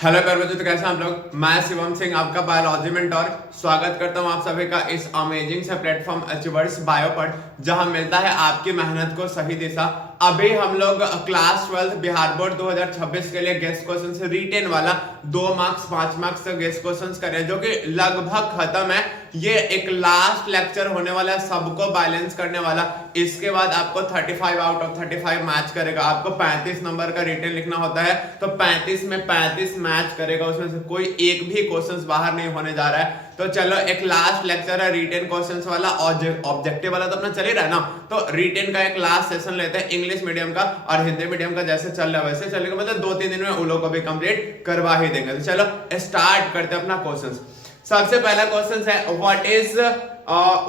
Hello प्यारे बच्चों, तो कैसे हैं आप लोग। मैं शिवम सिंह, आपका बायोलॉजी मेंटोर, स्वागत करता हूं आप सभी का इस अमेजिंग से प्लेटफॉर्म अचीवर्स बायो पर, जहां मिलता है आपकी मेहनत को सही दिशा। अभी हम लोग क्लास 12 बिहार बोर्ड 2026 के लिए गेस्ट क्वेश्चन से रिटेन वाला 2 मार्क्स 5 मार्क्स का गेस्ट क्वेश्चन करें, जो कि लगभग खत्म है। ये एक लास्ट लेक्चर होने वाला है, सबको बैलेंस करने वाला। इसके बाद आपको 35 आउट ऑफ 35 मैच करेगा। आपको 35 नंबर का रिटेन लिखना होता है, तो 35 में 35 मैच करेगा, उसमें से कोई एक भी क्वेश्चंस बाहर नहीं होने जा रहा है। तो चलो, एक लास्ट लेक्चर है रिटेन क्वेश्चंस वाला, और ऑब्जेक्टिव वाला तो अपना चल ही रहा है ना। तो रिटेन का एक लास्ट सेशन लेते हैं, इंग्लिश मीडियम का और हिंदी मीडियम का जैसे चल रहा है वैसे चलेगा, मतलब 2-3 दिन में उन लोगों को भी कंप्लीट करवा ही देंगे। तो चलो स्टार्ट करते हैं अपना क्वेश्चन। सबसे पहला क्वेश्चन है व्हाट इज,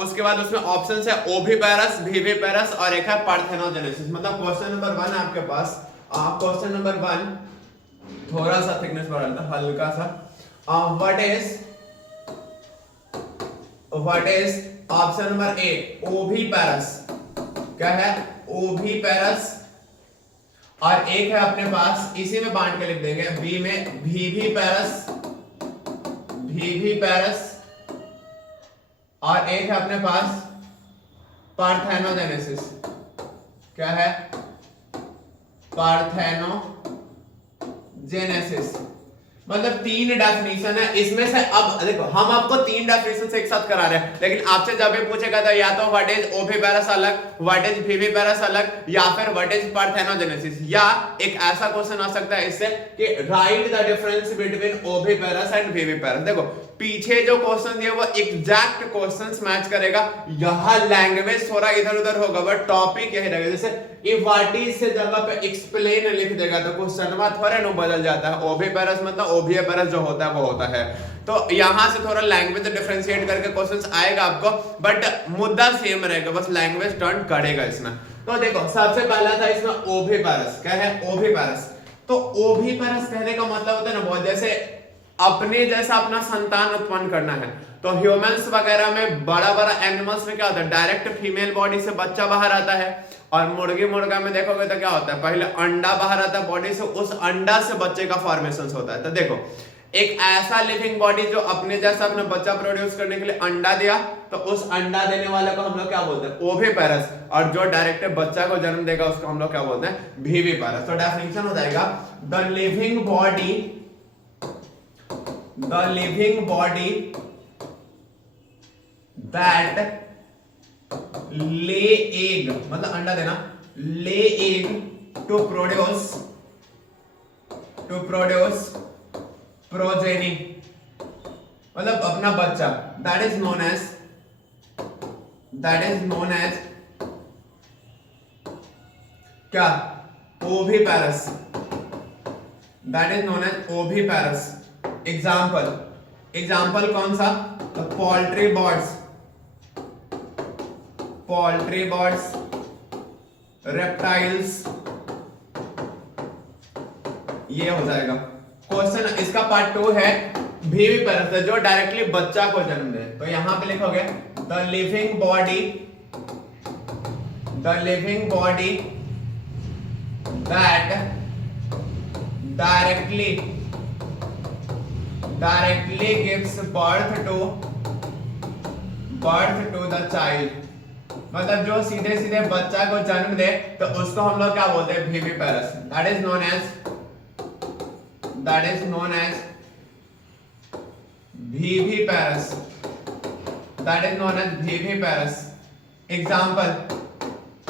उसके बाद उसमें ऑप्शन है ओविपेरस, विविपेरस और एक है पार्थेनोजेनेसिस। मतलब क्वेश्चन नंबर 1 आपके पास, क्वेश्चन नंबर 1 थोड़ा सा थिकनेस बढ़ा था, हल्का सा। What is option number A oviparous, क्या है ओविपेरस। और एक है अपने पास, इसी में बांट के लिख देंगे, बी में विविपेरस, विविपेरस। और एक है अपने पास पार्थेनोजेनेसिस, क्या है पार्थेनोजेनेसिस। मतलब 3 डेफिनेशन है इसमें से। अब देखो, हम आपको 3 डेफिनेशन से एक साथ करा रहे हैं, लेकिन आपसे जब भी पूछेगा तो या तो व्हाट इज ओविपेरस अलग, व्हाट इज विविपेरस अलग, या फिर व्हाट इज पार्थेनोजेनेसिस। या एक ऐसा क्वेश्चन आ सकता है इससे कि right the difference between oviparous and viviparous. देखो, पीछे जो क्वेश्चन दिए वो एग्जैक्ट क्वेश्चंस मैच करेगा। यहां लैंग्वेज थोड़ा इधर उधर होगा, बट टॉपिक यही रहेगा। जैसे if what is से जगह पे एक्सप्लेन लिख देगा तो क्वेश्चन थोड़ा नो बदल जाता है। ओविपेरस मतलब ओविपेरस जो होता है वो होता है। तो यहां से थोड़ा लैंग्वेज डिफरेंशिएट करके क्वेश्चंस आएगा आपको, बट मुद्दा सेम रहेगा, बस लैंग्वेज टर्न करेगा इसमें। तो देखो, सबसे पहला था इसमें ओविपेरस, क्या है ओविपेरस। तो ओविपेरस कहने का मतलब होता है ना, बहुत जैसे अपने जैसा अपना संतान उत्पन्न करना है। तो ह्यूमंस वगैरह में, बड़ा बड़ा एनिमल्स में क्या होता है, डायरेक्ट फीमेल बॉडी से बच्चा बाहर आता है। और मुर्गी मुर्गा में देखोगे तो क्या होता है, पहले अंडा बाहर आता है बॉडी से, उस अंडा से बच्चे का फॉर्मेशन होता है। तो देखो, एक ऐसा लिविंग बॉडी जो अपने जैसा अपना बच्चा प्रोड्यूस करने के लिए अंडा दिया, तो उस अंडा देने वाले को हम लोग क्या बोलते हैं ओविपेरस। और जो डायरेक्ट बच्चा को जन्म देगा उसको हम लोग क्या बोलते हैं विविपेरस। तो डेफिनेशन हो जाएगा द लिविंग बॉडी दैट ले एग, मतलब अंडा देना, ले एग टू प्रोड्यूस प्रोजेनी, मतलब अपना बच्चा। दैट इज नोन एज क्या oviparous, that is known as oviparous. Example कौन सा, तो पोल्ट्री बर्ड्स, रेप्टाइल्स, ये हो जाएगा क्वेश्चन। इसका पार्ट 2 है विविपेरस, जो डायरेक्टली बच्चा को जन्म दे। तो यहां पे लिखोगे the living body that directly gives birth to the child, मतलब जो सीधे सीधे बच्चा को जन्म दे, तो उसको हम लोग क्या बोलते हैं viviparous. That is known as viviparous.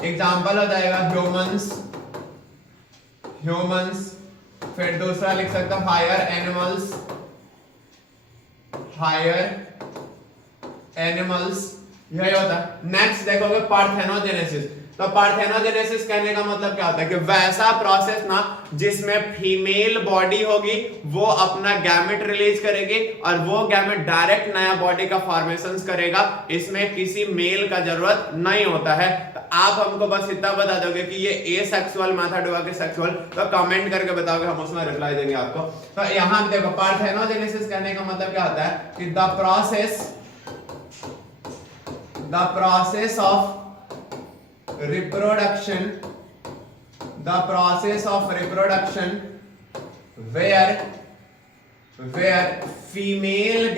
Example हो जाएगा ह्यूमंस, फिर दूसरा लिख सकता हूं हायर एनिमल्स, यही होता है। नेक्स्ट देखोगे पार्थेनोजेनेसिस। तो पार्थेनोजेनेसिस कहने का मतलब क्या होता है कि वैसा प्रोसेस ना जिसमें फीमेल बॉडी होगी, वो अपना गैमेट रिलीज करेगी और वो गैमेट डायरेक्ट नया बॉडी का फॉर्मेशन करेगा। इसमें किसी मेल का जरूरत नहीं होता है। तो आप हमको बस इतना बता दोगे कि ये एसेक्सुअल मेथड हुआ कि सेक्सुअल, तो कमेंट करके बताओगे, हम उसमें रिप्लाई देंगे आपको। तो यहां देखो, पार्थेनोजेनेसिस कहने का मतलब क्या होता है कि the process of reproduction where where female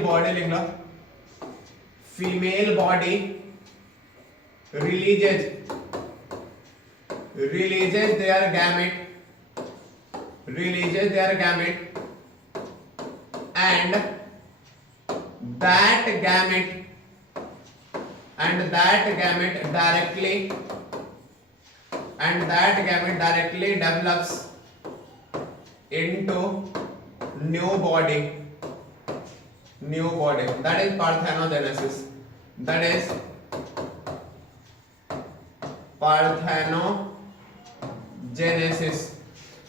body लिख लो, female body releases their gamete and that gamete directly develops into new body, that is parthenogenesis.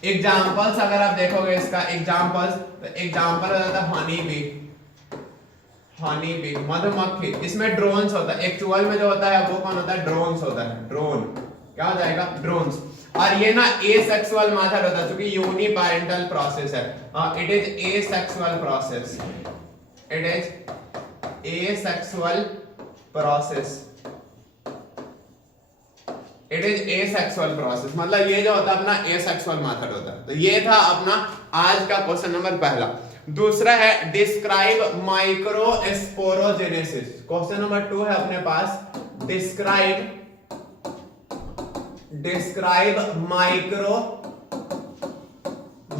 Examples अगर आप देखोगे इसका एग्जाम्पल हो जाता है हनी बी, मधुमक्खी। इसमें ड्रोन्स होता है, एक्चुअल में जो होता है वो कौन होता है? ड्रोन्स होता है। ड्रोन क्या हो जाएगा? ड्रोन्स। और ये ना एसेक्सुअल मेथड होता है क्योंकि यूनिपेरेंटल प्रोसेस है। इट इज एसेक्सुअल प्रोसेस, मतलब ये जो होता है अपना एसेक्सुअल मेथड होता है। तो ये था अपना आज का क्वेश्चन नंबर पहला। दूसरा है डिस्क्राइब माइक्रोस्पोरोजेनेसिस। क्वेश्चन नंबर 2 है अपने पास, डिस्क्राइब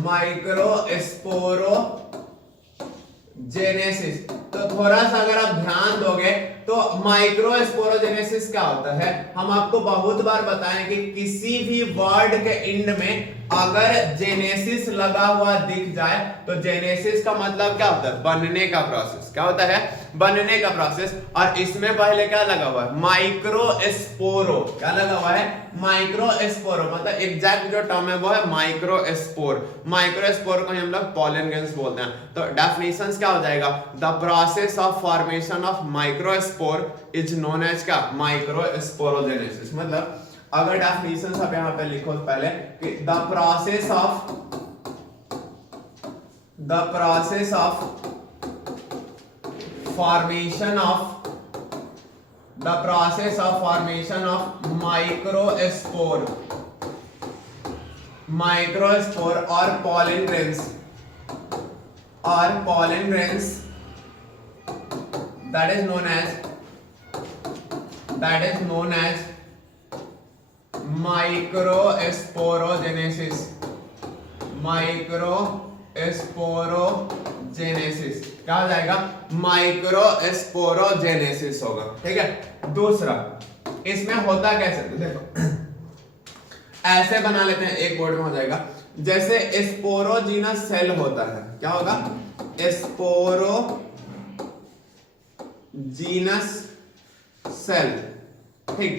माइक्रोस्पोरोजेनेसिस। तो थोड़ा सा अगर आप ध्यान दोगे तो माइक्रोस्पोरोजेनेसिस क्या होता है? हम आपको बहुत बार बताएं कि किसी भी वर्ड के एंड में अगर जेनेसिस लगा हुआ दिख जाए तो जेनेसिस का मतलब क्या होता है? बनने का प्रोसेस। क्या होता है? बनने का प्रोसेस। और इसमें पहले क्या लगा हुआ है? माइक्रोस्पोरो। क्या लगा हुआ है? माइक्रोस्पोरो, मतलब एग्जैक्ट जो टर्म है वो है माइक्रोस्पोर। माइक्रोस्पोर को हम लोग पॉलन ग्रेन्स बोलते हैं। तो डेफिनेशंस क्या हो जाएगा? The process of formation of microspore is known as क्या? माइक्रोस्पोरोजेनेसिस। मतलब अगर डेफिनेशन आप यहां पे लिखो पहले कि the process of formation of microspore और pollen grains that is known as microsporogenesis. क्या हो जाएगा? माइक्रोस्पोरोजेनेसिस होगा। ठीक है। दूसरा, इसमें होता कैसे? देखो ऐसे बना लेते हैं, एक बोर्ड में हो जाएगा। जैसे स्पोरोजीनस सेल होता है, क्या होगा? Sporogenous cell. ठीक,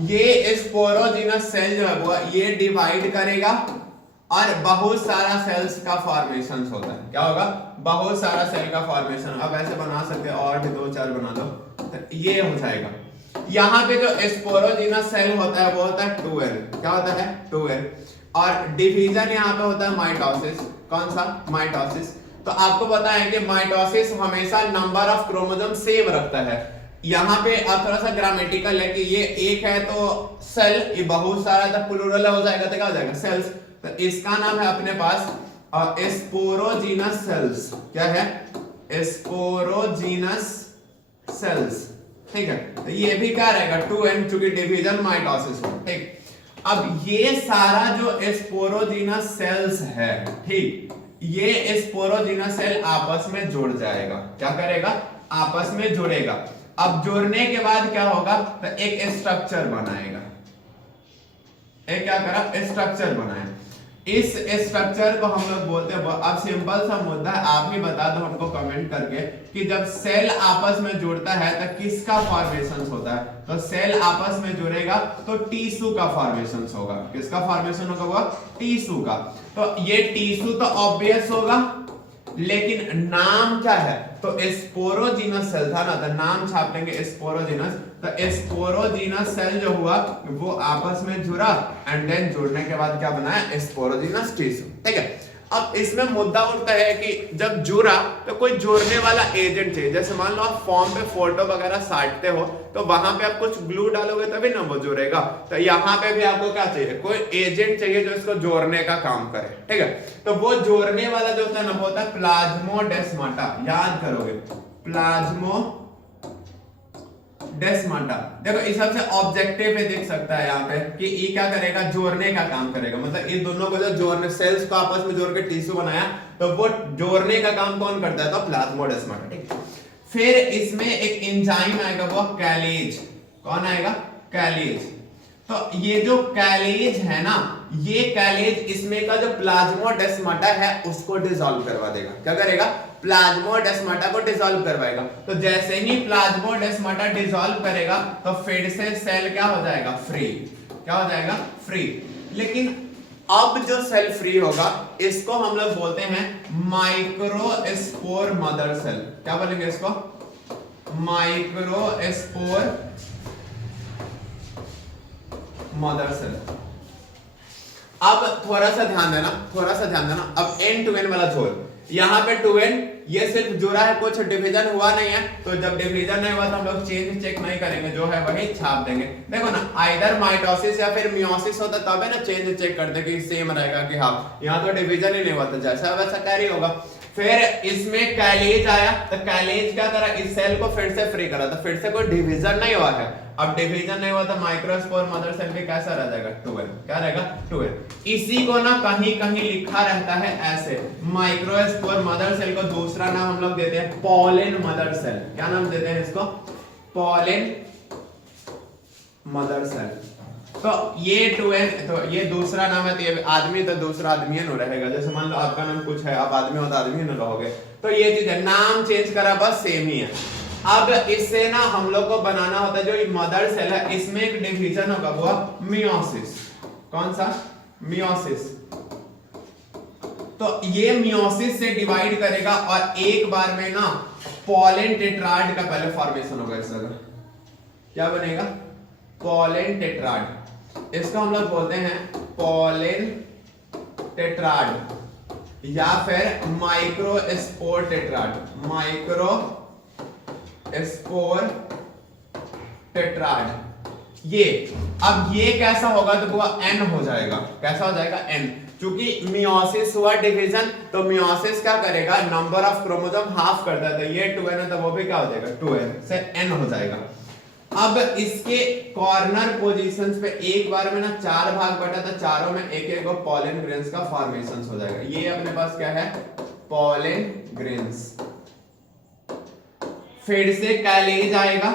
ये स्पोरोजीनस सेल जो है वो ये डिवाइड करेगा और बहुत सारा सेल्स का फॉर्मेशन होता है। क्या होगा? बहुत सारा सेल का फॉर्मेशन। अब ऐसे बना सकते हैं और भी 2-4 बना दो तो ये हो जाएगा। यहाँ पे जो स्पोरोजीनस सेल होता है वो होता है 2L। क्या होता है? 2L। और डिवीजन यहाँ पे होता है माइटोसिस। कौन सा? माइटोसिस। तो आपको पता है कि माइटोसिस हमेशा नंबर ऑफ क्रोमोसोम सेम रखता है। यहाँ पे आप थोड़ा सा ग्रामेटिकल है कि ये एक है तो सेल, ये बहुत सारा तो प्लूरल हो जाएगा तो क्या हो जाएगा? सेल्स। तो इसका नाम है अपने पास स्पोरोजीनस सेल्स। क्या है? Sporogenous cells. ठीक है। तो ये भी क्या रहेगा? 2N, चूंकि डिवीजन माइटोसिस हो। ठीक, अब ये सारा जो स्पोरोजीनस सेल्स है, ठीक, ये स्पोरोजीनस सेल आपस में जुड़ जाएगा। क्या करेगा? आपस में जुड़ेगा। अब जुड़ने के बाद क्या होगा? तो एक स्ट्रक्चर बनाएगा। एक क्या करा? स्ट्रक्चर बनाए। इस स्ट्रक्चर को हम लोग बोलते हैं, अब सिंपल सा मुद्दा है, आप ही बता दो हमको कमेंट करके कि जब सेल आपस में जुड़ता है तो किसका फॉर्मेशन होता है? तो सेल आपस में जुड़ेगा तो टिश्यू का फॉर्मेशन होगा। किसका फॉर्मेशन होगा? टिश्यू का। तो ये टिश्यू तो ऑब्वियस होगा, लेकिन नाम क्या है? तो स्पोरोजीनस सेल था ना, तो नाम छाप लेंगे स्पोरोजीनस। तो स्पोरोजीनस सेल जो हुआ वो आपस में जुड़ा एंड देन जुड़ने के बाद क्या बनाया? Sporogenous tissue. ठीक है। अब इसमें मुद्दा उठता है कि जब जुड़ा तो कोई जोड़ने वाला एजेंट चाहिए। जैसे मान लो आप फॉर्म पे फोटो वगैरह साटते हो तो वहां पे आप कुछ ग्लू डालोगे तभी ना वो जुड़ेगा। तो यहाँ पे भी आपको क्या चाहिए, कोई एजेंट चाहिए जो इसको जोड़ने का काम करे, ठीक है। तो वो जोड़ने वाला जो होता है ना वो होता है प्लाज्मोडेस्माटा, याद करोगे प्लाज्मोडेस्माटा। देखो इस सबसे ऑब्जेक्टिव में देख सकता है यहाँ पे कि ई क्या करेगा, जोड़ने का काम करेगा। मतलब इन दोनों को जो जोड़ने, सेल्स को आपस में जोड़ के टिश्यू बनाया तो वो जोड़ने का काम कौन करता है, तो प्लाज्मोडेस्माटा, ठीक है। फिर इसमें एक एंजाइम आएगा, वो कैलेज। कौन आएगा, कैलेज। तो ये जो कैलेज है ना, ये कैलेज इसमें का जो प्लाज्मोडेस्माटा है उसको डिसॉल्व करवा देगा। क्या करेगा, प्लाज्मोडेस्माटा को डिसॉल्व करवाएगा। तो जैसे ही प्लाज्मोडेस्माटा डिसॉल्व करेगा तो फिर से सेल क्या हो जाएगा, फ्री। क्या हो जाएगा, फ्री। लेकिन अब जो सेल फ्री होगा इसको हम लोग बोलते हैं माइक्रोस्पोर मदर सेल। क्या बोलेंगे इसको, माइक्रोस्पोर मदर सेल। अब थोड़ा सा ध्यान देना, थोड़ा सा ध्यान देना। अब एन टू एन वाला छोड़, यहाँ पे टू एन ये सिर्फ जुड़ा है, कुछ डिवीजन हुआ नहीं है। तो जब डिवीजन नहीं हुआ तो हम लोग चेंज चेक नहीं करेंगे, जो है वही छाप देंगे। देखो ना, आइदर माइटोसिस या फिर मियोसिस होता तब है ना चेंज चेक करते कि सेम रहेगा कि हाँ, यहाँ तो डिवीजन ही नहीं हुआ, तो जैसा वैसा कैरी होगा। फिर इसमें कैलेज आया तो कैलेज क्या करा, इस सेल को फिर से फ्री करा, तो फिर से कोई डिवीजन नहीं हुआ है। अब डिवीजन नहीं हुआ तो माइक्रोस्पोर मदर सेल भी कैसा रह जाएगा, 12। क्या रहेगा, 12। इसी को ना कहीं कहीं लिखा रहता है ऐसे, माइक्रोस्पोर मदर सेल को दूसरा नाम हम लोग देते हैं पॉलन मदर सेल। क्या नाम देते हैं इसको, पॉलन मदर सेल। तो ये 2n, तो ये दूसरा नाम है, तो ये आदमी तो दूसरा आदमी है ना रहेगा। जैसे मान लो आपका नाम कुछ है, आप आदमी हो तो आदमी ना रहोगे। तो ये चीज है, नाम चेंज करा बस, सेम ही है। अब इससे ना हम लोग को बनाना होता है, जो ये मदर सेल है इसमें एक डिवीजन होगा, वो मियोसिस। कौन सा, मियोसिस। तो ये मियोसिस से डिवाइड करेगा और एक बार में ना पॉलन टेट्राड का पहले फॉर्मेशन होगा इस जगह। क्या बनेगा, पॉलन टेट्राड। इसको हम लोग बोलते हैं पॉलन टेट्राड या फिर माइक्रोस्पोर टेट्राड, माइक्रोस्पोर टेट्राड। ये अब ये कैसा होगा, तो वो एन हो जाएगा। कैसा हो जाएगा, एन। क्योंकि मियोसिस हुआ डिवीजन, तो मियोसिस क्या करेगा, नंबर ऑफ क्रोमोसोम हाफ करता है। तो ये 2n है तो वो भी क्या हो जाएगा, 2n से n हो जाएगा। अब इसके कॉर्नर पोजीशंस पे एक बार में ना 4 भाग बटा, तो चारों में एक एक पॉलन ग्रेन्स का फॉर्मेशन हो जाएगा। ये अपने पास क्या है, पॉलन ग्रेन्स। फिर से कैलेज आएगा,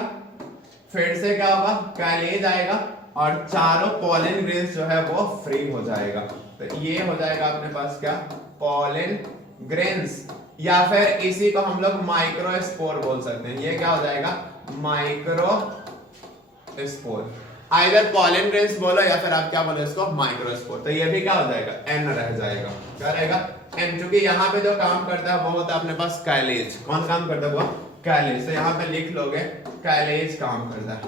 फिर से क्या होगा, कैलेज आएगा और चारों पॉलन ग्रेन्स जो है वो फ्री हो जाएगा। तो ये हो जाएगा अपने पास क्या, पॉलन ग्रेन्स। या फिर इसी को हम लोग माइक्रोस्पोर बोल सकते हैं। ये क्या हो जाएगा, माइक्रोस्पोर। आइदर पॉलन ग्रेन्स बोलो या फिर आप क्या बोलो इसको, माइक्रोस्पोर। तो ये भी क्या हो जाएगा, एन रह जाएगा। क्या रहेगा, एन। क्योंकि यहाँ पे जो काम करता है वो होता है अपने पास कैलेज। कौन काम करता है, वो कैलेज। तो यहाँ पे लिख लोगे कैलेज काम करता है।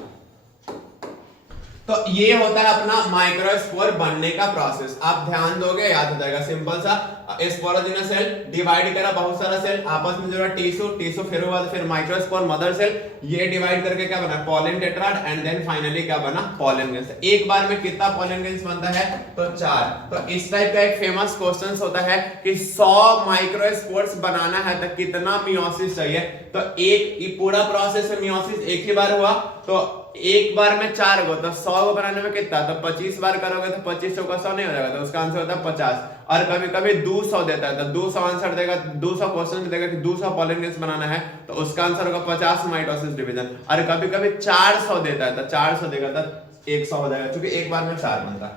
तो ये होता है अपना माइक्रोस्पोर बनने का प्रोसेस। आप ध्यान दोगे याद हो जाएगा, सिंपल सा। स्पोरोजिनस सेल डिवाइड करा, बहुत सारा सेल आपस में जुड़ा, टिश्यू, टिश्यू फिर हुआ फिर माइक्रोस्पोर मदर सेल, ये डिवाइड करके क्या बना, pollen tetrad, and then finally क्या बना, पॉलन ग्रेन्स। एक बार में कितना पॉलन ग्रेन्स बनता है, तो 4। तो इस टाइप का एक फेमस क्वेश्चन होता है कि 100 माइक्रोस्पोर्स बनाना है तो कितना मियोसिस चाहिए। तो एक पूरा प्रोसेस में मियोसिस एक ही बार हुआ, तो एक बार में 4 को, तो 100 को बनाने में कितना, तो 25 बार करोगे तो 25 चौका 100 नहीं हो जाएगा, तो उसका आंसर होता है 50। और कभी कभी 200 देता है तो 200 आंसर देगा, 200 क्वेश्चन देगा कि 200 पॉलन ग्रेन्स बनाना है, तो उसका आंसर होगा 50 माइटोसिस डिवीजन। और कभी कभी 400 देता है तो 400 देगा तो 100 हो जाएगा, क्योंकि एक बार में 4 बनता है।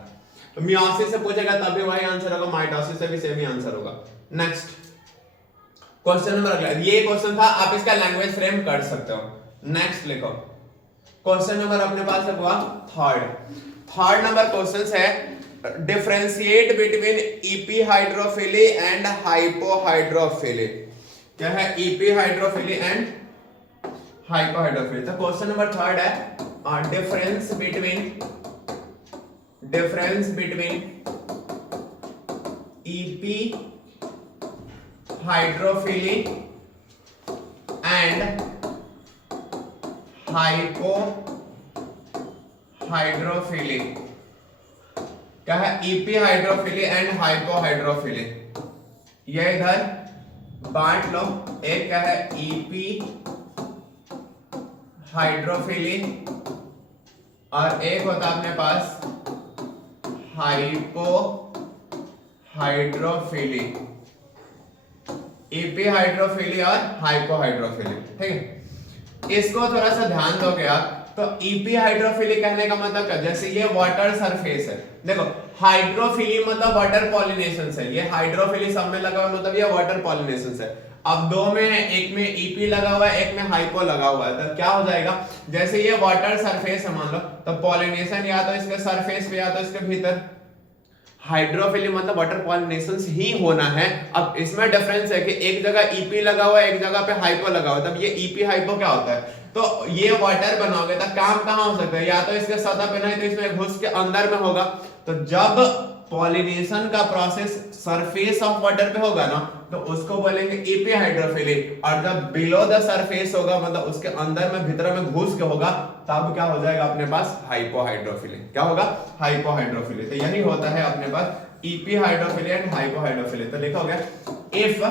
तो मियोसिस से पूछेगा तभी वही आंसर होगा, माइटोसिस से भी सेम ही आंसर होगा। नेक्स्ट क्वेश्चन नंबर अगला, ये क्वेश्चन था, आप इसका लैंग्वेज फ्रेम कर सकते हो। नेक्स्ट लिखो, क्वेश्चन नंबर अपने पास है हुआ थर्ड नंबर क्वेश्चन है, डिफरेंशिएट बिटवीन इपीहाइड्रोफिली एंड हाइपोहाइड्रोफिली। क्या है, इपीहाइड्रोफिली एंड हाइपोहाइड्रोफिली। तो क्वेश्चन नंबर 3 है difference between EP hydrophily and hypo hydrophily, क्या है, EP hydrophily and hypo hydrophily. ये इधर बांट लो, एक क्या है ईपी हाइड्रोफिली और एक होता है अपने पास हाइपो हाइड्रोफिली, ईपी हाइड्रोफिली और हाइपो हाइड्रोफिली, ठीक है। इसको थोड़ा सा ध्यान दोगे आप तो ईपी हाइड्रोफिली कहने का मतलब क्या, जैसे ये वाटर सरफेस है, देखो हाइड्रोफिली मतलब वाटर पॉलिनेशन है, ये हाइड्रोफिली सब में लगा हुआ मतलब ये वाटर पॉलिनेशन है। अब दो में है, एक में ईपी लगा हुआ है, एक में हाइपो लगा हुआ है, तो क्या हो जाएगा, जैसे ये वाटर सरफेस है मान लो, तो पॉलिनेशन या तो इसके सरफेस पे या तो इसके भीतर, हाइड्रोफिली मतलब वाटर पॉलिनेशन ही होना है। अब इसमें डिफरेंस है कि एक जगह ईपी लगा हुआ है, एक जगह पे हाइपो लगा हुआ है, तब ये ईपी हाइपो क्या होता है, तो ये वाटर बनाओगे तो काम कहां हो सकता है, या तो इसके सतह पे नहीं तो इसमें घुस के अंदर में होगा। तो जब पॉलिनेशन का प्रोसेस सरफेस ऑफ वाटर पे होगा ना तो उसको बोलेंगे ईपी हाइड्रोफिली, और जब बिलो द सरफेस होगा मतलब उसके अंदर में भीतर में घुस के होगा तब क्या हो जाएगा अपने पास हाइपो हाइड्रोफिली, क्या होगा हाइपो हाइड्रोफिली। तो यही होता है अपने पास epihydrophily and hypohydrophily. तो लिखा हो गया if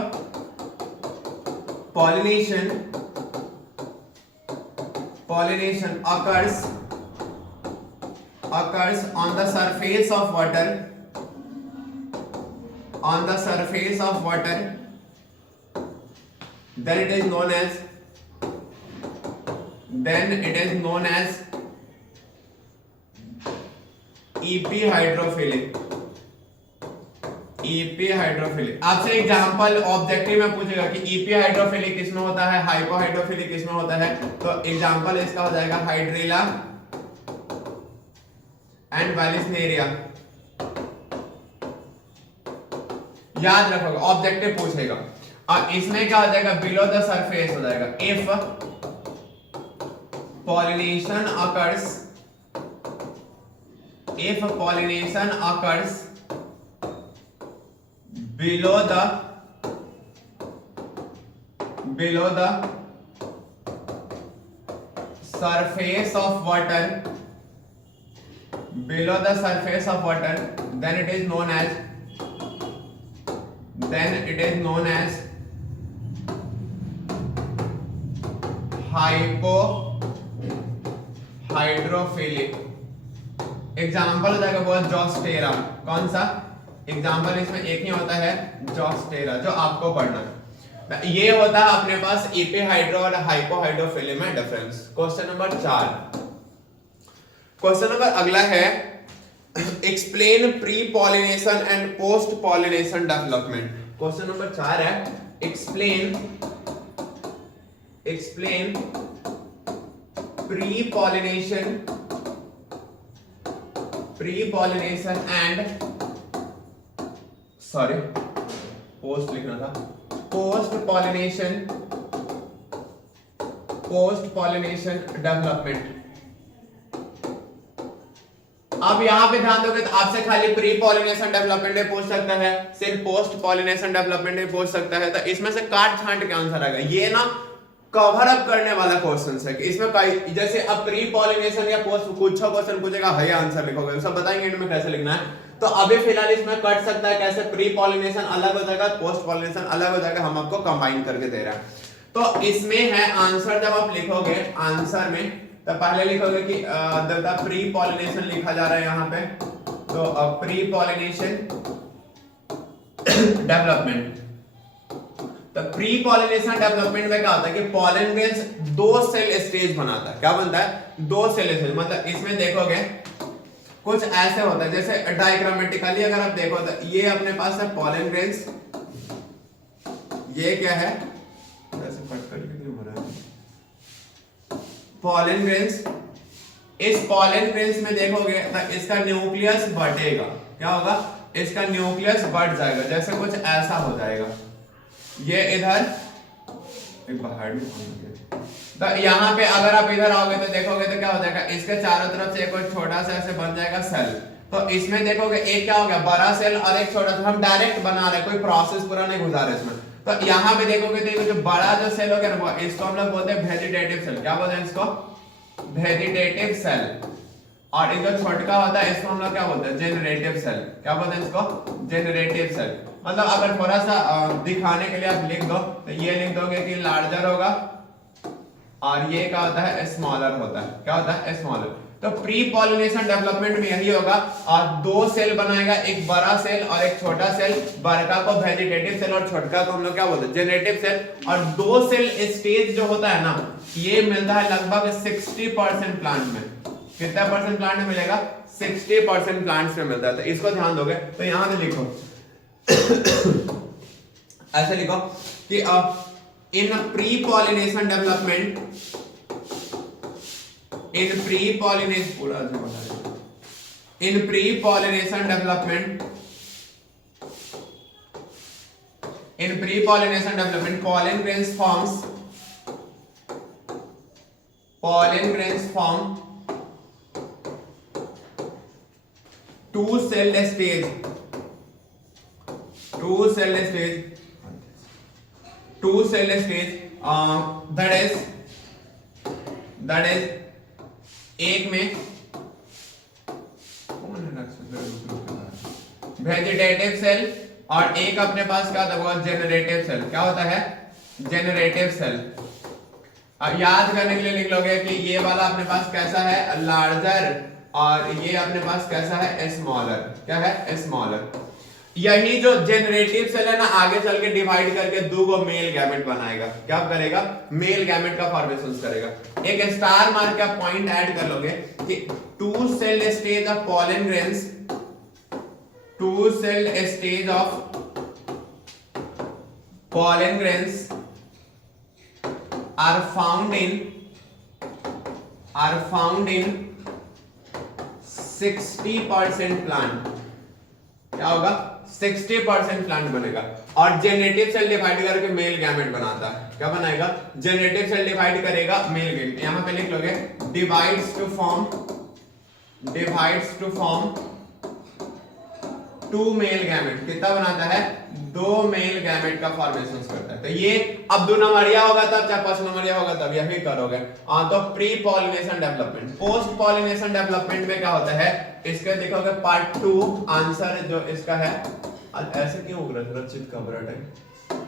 pollination occurs on the surface of water, then it is known as EP hydrophily. आपसे एग्जांपल ऑब्जेक्टिव में पूछेगा कि ईपी हाइड्रोफिली किसमें होता है, हाइपो हाइड्रोफिली किसमें होता है, तो एग्जांपल इसका हो जाएगा हाइड्रिला एंड वालिसनेरिया। याद रखोगे ऑब्जेक्टिव पूछेगा, और इसमें क्या हो जाएगा बिलो द सरफेस हो जाएगा। If pollination occurs below the surface of water, then it is known as hypo hydrophilic. Example हो जाएगा बहुत जोस्टेरा, कौन सा एग्जाम्पल इसमें एक ही होता है जोस्टेरा, जो आपको पढ़ना है। ये होता है अपने पास ईपी हाइड्रो और हाइपो हाइड्रोफिली में difference. Question number 4। Question number अगला है explain pre pollination and post pollination development. Question number 4 है explain pre pollination and post लिखना था, पोस्ट पॉलिनेशन डेवलपमेंट। अब यहां पे ध्यान दोगे तो आपसे खाली प्री पॉलिनेशन डेवलपमेंट में पूछ सकता है, सिर्फ पोस्ट पॉलिनेशन डेवलपमेंट में पूछ सकता है, तो इसमें से काट छांट के आंसर आएगा। ये ना कवर अप करने वाला क्वेश्चन है कि इसमें जैसे अब प्री पॉलिनेशन या पोस्ट कुछ क्वेश्चन पूछेगा, है आंसर लिखोगे, सब बताएंगे इनमें कैसे लिखना है। तो अभी फिलहाल इसमें कट सकता है कैसे, प्री पॉलिनेशन अलग हो जाएगा, पोस्ट पॉलिनेशन अलग हो जाएगा, हम आपको कंबाइन करके दे रहे हैं। तो इसमें है आंसर, जब आप लिखोगे आंसर में तो पहले लिखोगे कि द प्री पॉलिनेशन लिखा जा रहा है यहाँ पे, तो प्री पॉलिनेशन डेवलपमेंट। तो प्री पॉलिनेशन डेवलपमेंट में क्या होता है कि पॉलन ग्रेन्स 2 सेल स्टेज बनाता है। क्या बनता है 2 सेल स्टेज, मतलब इसमें देखोगे कुछ ऐसे होता है, जैसे डायग्रामेटिकली अगर आप देखो तो ये अपने पास है पॉलन ग्रेन्स, ये क्या है पॉलन ग्रेन्स। इस पॉलन ग्रेन्स में देखोगे तो इसका न्यूक्लियस बढ़ेगा, क्या होगा, इसका न्यूक्लियस बढ़ जाएगा, जैसे कुछ ऐसा हो जाएगा, ये इधर एक बाहर में। तो यहाँ पे अगर आप इधर आओगे तो देखोगे तो क्या हो जाएगा, इसके चारों तरफ से एक छोटा सा ऐसे बन जाएगा सेल। तो इसमें देखोगे एक क्या हो गया बड़ा सेल और एक छोटा सा, हम डायरेक्ट बना रहे, कोई प्रोसेस पूरा नहीं गुजारे इसमें। तो यहाँ पे देखोगे तो जो बड़ा जो सेल होगा ना इसको हम लोग बोलते हैं वेजिटेटिव सेल। क्या बोलते हैं इसको? Vegetative cell. और जो छोटका होता है इसको हम लोग क्या बोलते हैं? Generative cell. क्या बोलते हैं इसको? Generative cell. मतलब अगर थोड़ा सा दिखाने के लिए आप लिख दो तो ये लिख दोगे कि लार्जर होगा और ये क्या होता है? स्मॉलर होता है। क्या होता है? स्मॉलर। तो प्री पॉलिनेशन डेवलपमेंट में यही होगा और दो सेल बनाएगा, एक बड़ा सेल और एक छोटा सेल। बड़का को वेजिटेटिव सेल और छोटका को हम लोग क्या बोलते हैं? Generative cell. और दो सेल स्टेज जो होता है ना ये मिलता है लगभग 60% प्लांट में। कितना परसेंट प्लांट में मिलेगा? 60% प्लांट्स में मिलता है। तो इसको ध्यान दोगे तो यहां पे लिखो ऐसे लिखो कि in pre pollination development, in pre pollination पूरा in pre pollination development, in pre pollination development pollen grains form two-celled stage, that is एक में वेजिटेटिव सेल और एक अपने पास क्या होता है? Generative cell. क्या होता है? Generative cell. अब याद करने के लिए लिख लोगे कि ये वाला अपने पास कैसा है? लार्जर। और ये अपने पास कैसा है? स्मॉलर। क्या है? स्मॉलर। यही जो जेनरेटिव सेल है ना आगे चल के डिवाइड करके दो गो मेल गैमेट बनाएगा। क्या करेगा? मेल गैमेट का फॉर्मेशन करेगा। एक स्टार मार्क का पॉइंट ऐड कर लोगे कि two celled stage of pollen grains, two celled stage of pollen grains are found in 60% plant. क्या होगा? 60% प्लांट बनेगा। और जेनेटिव सेल डिवाइड करके मेल गैमेट बनाता है। क्या बनाएगा? जेनेटिव सेल डिवाइड करेगा मेल गैमेट। यहां पे लिख लोगे divides to form two male gamete. कितना बनाता है? दो मेल गैमेट का फॉर्मेशन करता है। तो ये अब 2 नंबरिया होगा तब, चाहे 5 नंबरिया होगा तब यही करोगे। तो pre pollination development. Post pollination development में क्या होता है? इसके देखोगे पार्ट 2 आंसर जो इसका है ऐसे क्यों उग रहा है? रचित कबरट है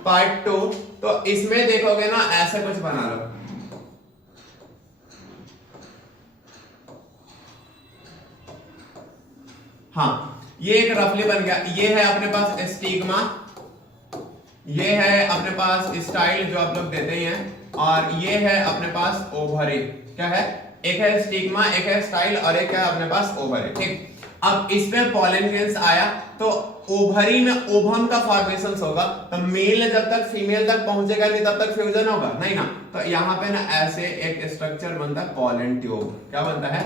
पार्ट 2। तो इसमें देखोगे ना ऐसे कुछ बना लो। हाँ ये एक रफली बन गया। ये है अपने पास स्टिग्मा, ये है अपने पास स्टाइल जो आप लोग देते हैं, और ये है अपने पास ओवरी। क्या है? एक है स्टिग्मा, एक है स्टाइल और एक है अपने पास ओवरी। ठीक। अब इसमें pollen grains आया तो ओवरी में ओवम का फॉर्मेशन होगा। तो मेल जब तक फीमेल तक पहुंचेगा नहीं तब तक फ्यूजन होगा नहीं ना। तो यहाँ पे ना ऐसे एक स्ट्रक्चर बनता है pollen tube। क्या बनता है?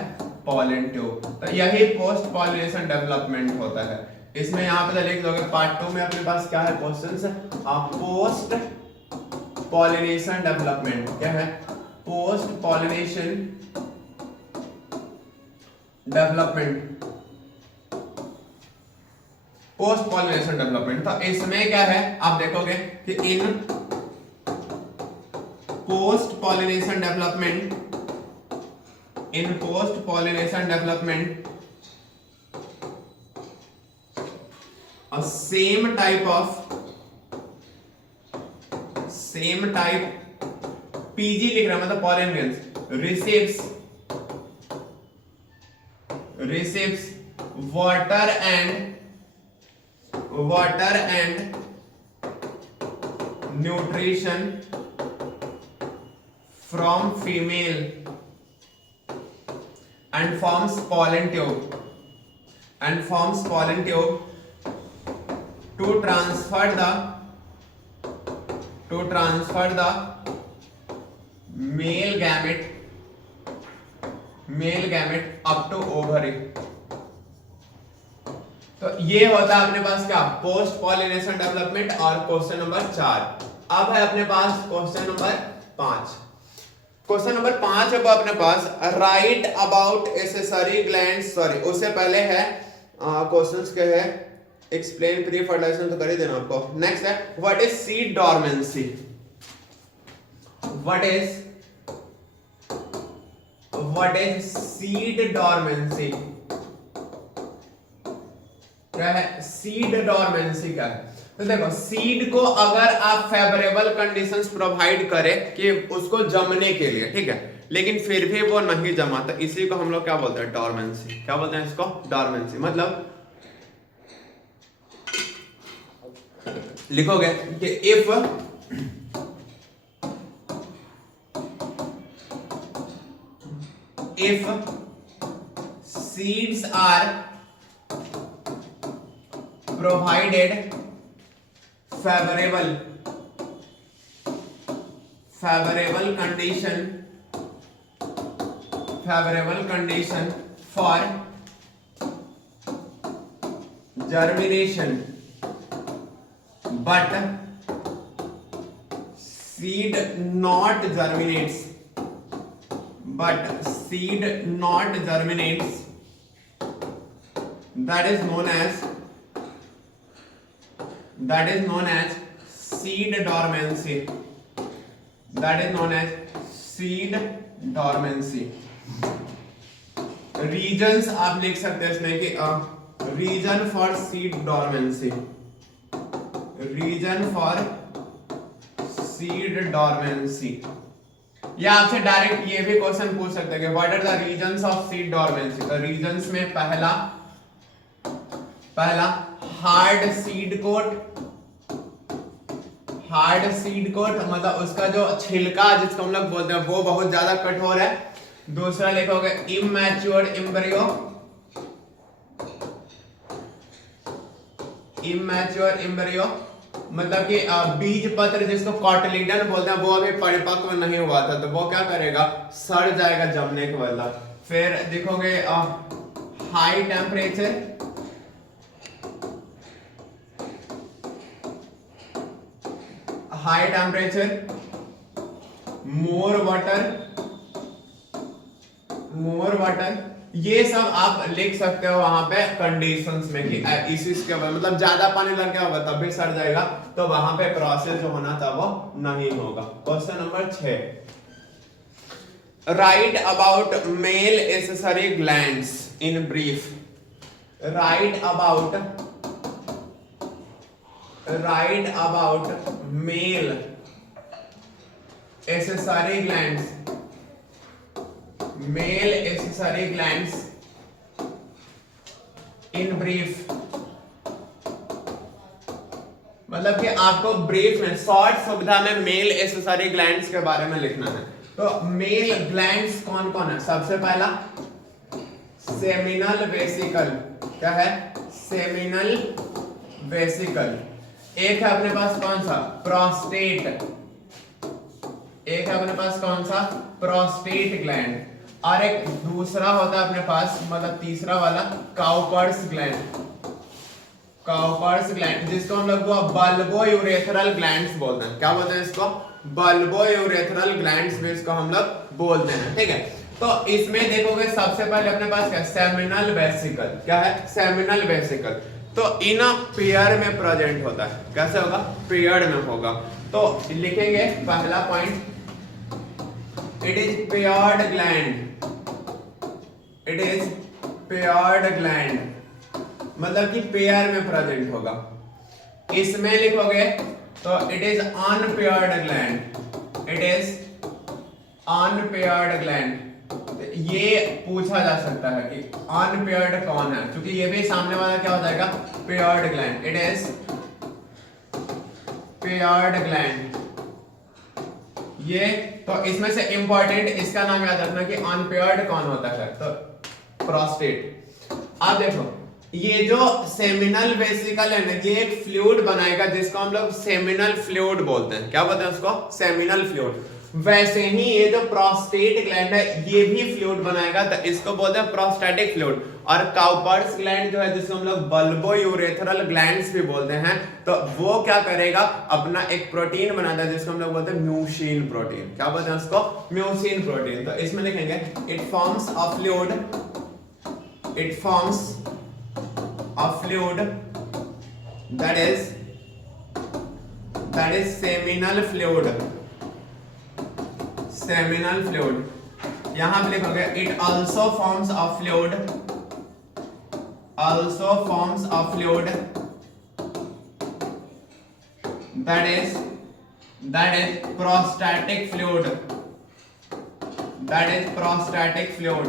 pollen tube। तो यही पोस्ट पॉलिनेशन डेवलपमेंट होता है। इसमें यहाँ पे लिख दोगे पार्ट 2 में अपने पास क्या है? Questions post pollination development. क्या है? Post pollination development, post pollination development. तो इसमें क्या है आप देखोगे कि in post pollination development, in post pollination development a same type PG लिख रहा है मतलब pollen grains receives water and nutrition from female and forms pollen tube to transfer the male gamete up to ovary। तो ये होता है अपने पास क्या? Post pollination development. और क्वेश्चन नंबर 4 अब है अपने पास क्वेश्चन नंबर 5। क्वेश्चन नंबर 5 है अपने पास write about accessory glands. Sorry उससे पहले है क्वेश्चंस के है एक्सप्लेन प्री फर्टिलाइजेशन तो कर ही देना आपको। नेक्स्ट है what is seed dormancy. What is seed dormancy, क्या है सीड डॉर्मेंसी क्या है? तो देखो सीड को अगर आप फेवरेबल कंडीशंस प्रोवाइड करें कि उसको जमने के लिए, ठीक है, लेकिन फिर भी वो नहीं जमा, तो इसी को हम लोग क्या बोलते हैं? डॉर्मेंसी। क्या बोलते हैं इसको? डॉर्मेंसी। मतलब लिखोगे कि if seeds are provided favorable condition for germination, but seed not germinates, that is known as seed dormancy. Reasons आप लिख सकते हैं इसमें कि रीजन फॉर सीड डॉर्मेंसी, या आपसे डायरेक्ट ये भी क्वेश्चन पूछ सकते हैं कि what are the reasons of seed dormancy. तो रीजन्स में पहला हार्ड सीड कोट, मतलब उसका जो छिलका जिसको हम लोग बोलते हैं वो बहुत ज्यादा कठोर है। दूसरा लिखोगे इमैच्योर एम्ब्रियो, मतलब कि बीज पत्र जिसको कॉटिलिडन बोलते हैं वो अभी परिपक्व नहीं हुआ था, तो वो क्या करेगा? सड़ जाएगा जमने के बाद। फिर देखोगे हाई टेम्परेचर, मोर वाटर, ये सब आप लिख सकते हो वहां पे कंडीशंस में कि इसी के मतलब ज्यादा पानी लग गया होगा तब भी सड़ जाएगा, तो वहां पे प्रोसेस जो होना था वो नहीं होगा। Question number 6, right about male accessory glands in brief. Right about male accessory glands in brief, मतलब कि आपको ब्रीफ में शॉर्ट सुविधा में मेल एसेसरी ग्लैंड्स के बारे में लिखना है। तो मेल ग्लैंड्स कौन कौन है? सबसे पहला सेमिनल वेसिकल। क्या है? Seminal vesicle. एक है अपने पास कौन सा? प्रोस्टेट ग्लैंड, और एक दूसरा होता है अपने पास, मतलब तीसरा वाला काउपर्स ग्लैंड, जिसको हम लोग बल्बो यूरेथ्रल ग्लैंड्स बोलते हैं। क्या बोलते हैं इसको? बल्बो यूरेथ्रल ग्लैंड्स भी इसको हम लोग बोलते हैं, ठीक है। तो इसमें देखोगे सबसे पहले अपने पास क्या? Seminal vesicle. क्या है? Seminal vesicle. तो इन पेयर में प्रेजेंट होता है। कैसे होगा? पेयर में होगा। तो लिखेंगे पहला point, it is paired gland, मतलब कि पेयर में प्रेजेंट होगा। इसमें लिखोगे तो इट इज अनपेयर्ड ग्लैंड। ये पूछा जा सकता है कि अनपेयर्ड कौन है, क्योंकि ये भी सामने वाला क्या हो जाएगा? Paired gland. It is paired gland. ये तो इसमें से इंपॉर्टेंट इसका नाम याद रखना कि अनपेयर्ड कौन होता है, तो प्रोस्टेट। अब देखो ये जो सेमिनल वेसिकल है ना, ये एक फ्लूइड बनाएगा जिसको हम लोग सेमिनल फ्लूइड बोलते हैं। क्या बोलते हैं उसको? Seminal fluid. वैसे ही ये जो प्रोस्टेट ग्लैंड है ये भी फ्लूइड बनाएगा, तो इसको बोलते हैं प्रोस्टैटिक फ्लूइड। और काउपर्स ग्लैंड जो है जिसको हम लोग बल्बो यूरेथ्रल ग्लैंड्स भी बोलते हैं, तो वो क्या करेगा? अपना एक प्रोटीन बनाता है जिसको हम लोग बोलते हैं म्यूसिन प्रोटीन। क्या बोलते हैं उसको? Mucin protein. तो इसमें लिखेंगे it forms a fluid that is seminal fluid, seminal fluid। यहां पे लिखोगे it also forms a fluid, also forms a fluid that is prostatic fluid, that is prostatic fluid।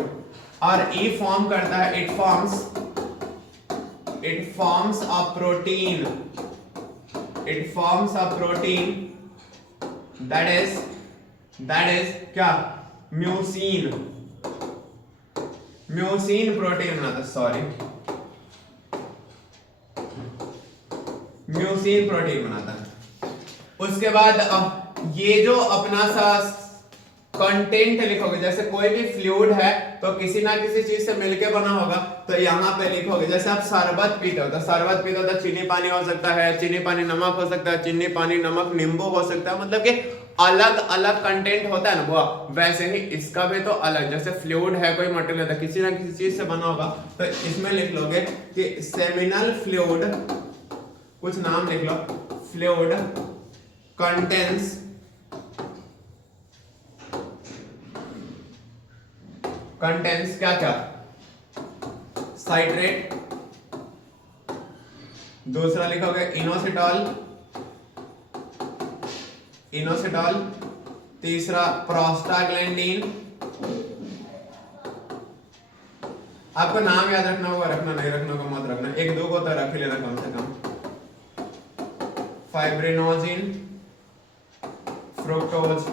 और E फॉर्म करता है, it forms a protein, it forms a protein that is क्या, mucin, mucin protein बनाता, sorry mucin protein बनाता है। उसके बाद ये जो अपना सा कंटेंट लिखोगे, जैसे कोई भी फ्लूइड है तो किसी ना किसी चीज से मिलके बना होगा, तो यहाँ पे लिखोगे जैसे आप शरबत पीते हो तो शरबत पीते हो तो चीनी पानी हो सकता है, चीनी पानी नमक हो सकता है, चीनी पानी नमक नींबू हो सकता है, मतलब कि अलग अलग कंटेंट होता है ना वो। वैसे ही इसका भी तो अलग, जैसे फ्लूइड है कोई मटेरियल है किसी ना किसी चीज से बना होगा, तो इसमें लिख लोगे कि सेमिनल फ्लूइड, कुछ नाम लिख लो, फ्लूइड कंटेंस क्या क्या, साइट्रेट, दूसरा लिखोगे इनोसिटॉल, तीसरा प्रोस्टाग्लैंडिन। आपको नाम याद रखना होगा, रखना नहीं रखना होगा मत रखना, एक दो को तो रख लेना कम से कम। फाइब्रिनोजिन, फ्रुक्टोज,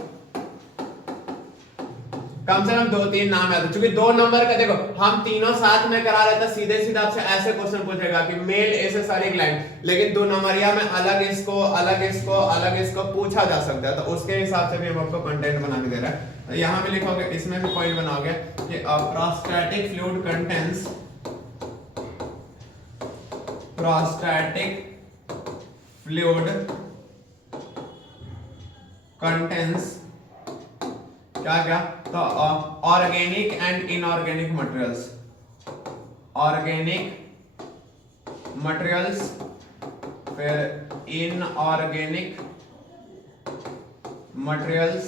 कम से कम 2-3 नाम याद, क्योंकि 2 नंबर का देखो हम तीनों साथ में करा रहे थे, सीधे सीधा आपसे ऐसे क्वेश्चन पूछेगा कि मेल एसेसरी ग्लैंड, लेकिन 2 नंबरिया में अलग इसको पूछा जा सकता है, तो उसके हिसाब से भी हम आपको कंटेंट बना के दे रहा है। तो यहां पे लिखोगे, इसमें भी पॉइंट बनाओगे कि प्रोस्टैटिक फ्लूइड कंटेंस क्या क्या, तो ऑर्गेनिक एंड इनऑर्गेनिक मटेरियल्स, फिर इनऑर्गेनिक मटेरियल्स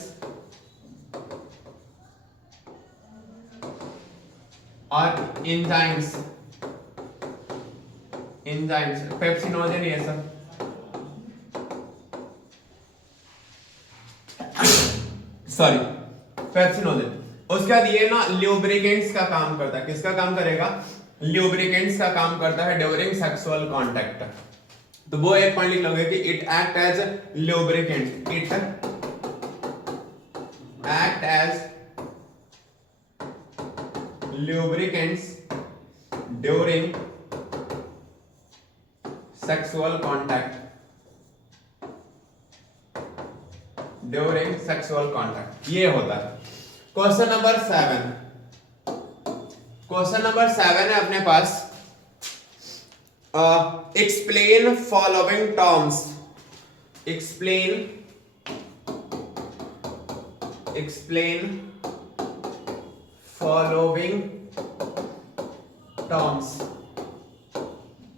और एंजाइम्स, पेप्सिनोजन, ये सब। Sorry, pepsinogen. उसके बाद ये ना ल्यूब्रिकेंट्स का काम करता है, किसका काम करेगा, ल्यूब्रिकेंट्स का काम करता है ड्यूरिंग सेक्सुअल कांटेक्ट। तो वो एक पॉइंट लिख लोगे कि it act as lubricant, it act as lubricants during sexual contact, ये होता है। क्वेश्चन नंबर 7 है अपने पास, explain following terms, explain following terms.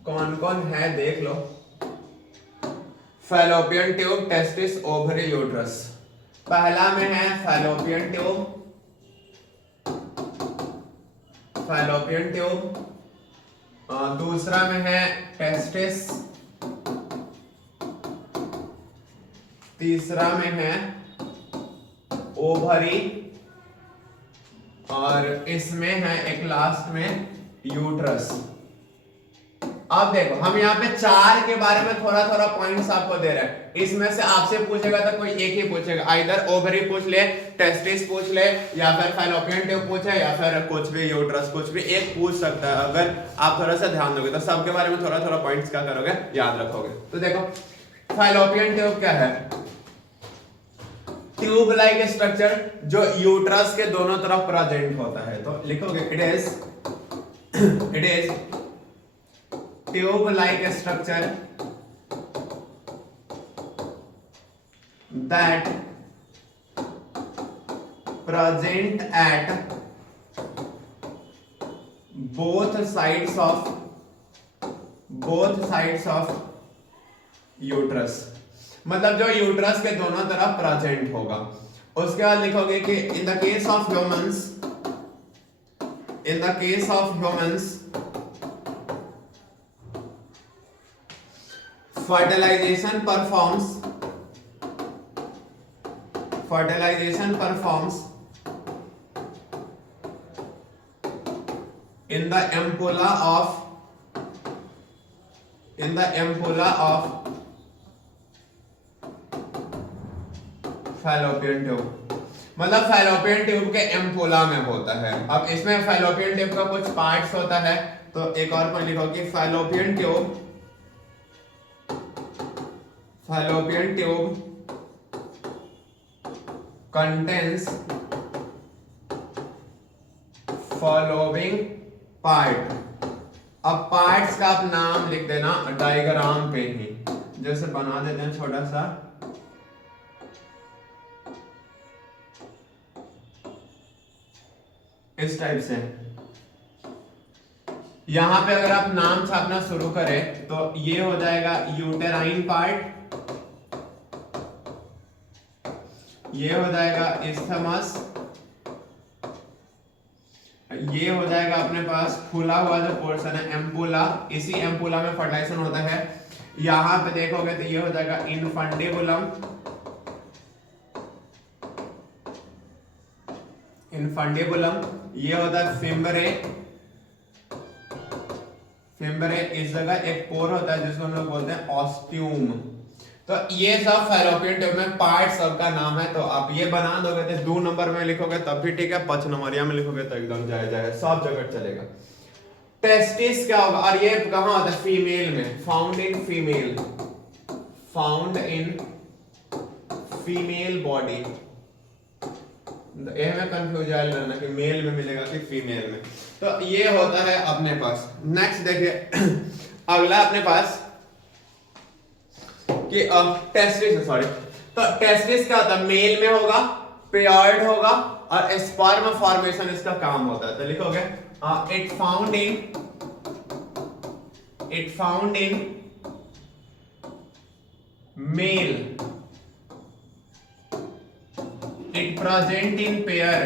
कौन कौन है देख लो, fallopian tube, testis, ovary, uterus. पहला में है फैलोपियन ट्यूब, दूसरा में है टेस्टिस, तीसरा में है ओवरी, और इसमें है एक लास्ट में यूट्रस। अब देखो हम यहाँ पे 4 के बारे में थोड़ा थोड़ा पॉइंट्स आपको दे रहे हैं, इसमें से आपसे पूछेगा तो कोई एक ही पूछेगा, आइदर ओवरी पूछ ले, टेस्टिस पूछ ले, या फिर फैलोपियन ट्यूब पूछे, या फिर कुछ भी यूट्रस, कुछ भी एक पूछ सकता है। अगर आप थोड़ा सा ध्यान दोगे तो सबके बारे में थोड़ा थोड़ा पॉइंट्स क्या करोगे, याद रखोगे। तो देखो फैलोपियन ट्यूब क्या है, ट्यूब लाइक स्ट्रक्चर जो यूट्रस के दोनों तरफ प्रेजेंट होता है। तो लिखोगे it is tube like structure that present at both sides of uterus, मतलब जो यूट्रस के दोनों तरफ प्रेजेंट होगा। उसके बाद लिखोगे कि in the case of humans, in the case of humans fertilization performs in the ampulla of fallopian tube, मतलब फैलोपियन ट्यूब के एम्पोला में होता है। अब इसमें फैलोपियन ट्यूब का कुछ पार्ट्स होता है, तो एक और पॉइंट लिखो कि fallopian tube contains following part। अब पार्ट्स का आप नाम लिख देना डायग्राम पे ही, जैसे बना देते हैं छोटा सा, इस टाइप से। यहां पे अगर आप नाम छापना शुरू करें तो ये हो जाएगा यूटेराइन पार्ट, ये हो जाएगा इस्थमस, ये हो जाएगा अपने पास फूला हुआ जो पोर्शन है एम्पुला, इसी एम्पुला में फर्टिलाइजेशन होता है। यहां पे देखोगे तो ये हो जाएगा इनफंडिबुलम, ये होता है फिम्बरे, इस जगह एक पोर होता है जिसको हम लोग बोलते हैं ऑस्टियम। तो ये सब फैलोपियन ट्यूब में पार्ट सबका नाम है। तो आप ये बना दोगे तो 2 नंबर में लिखोगे तब भी ठीक है, 5 नंबरिया में लिखोगे तो एकदम जायज है, सब जगह चलेगा। टेस्टिस क्या होगा, और ये कहां होता है, फीमेल में, फाउंड इन फीमेल बॉडी। ये में कंफ्यूज रहना कि मेल में मिलेगा कि फीमेल में। तो ये होता है अपने पास। नेक्स्ट देखिए अगला अपने पास कि टेस्टिस, सॉरी, तो टेस्टिस क्या होता है, मेल में होगा, पेयर्ड होगा और स्पर्म फॉर्मेशन इसका काम होता है। तो लिखोगे it found in male, it present in pair,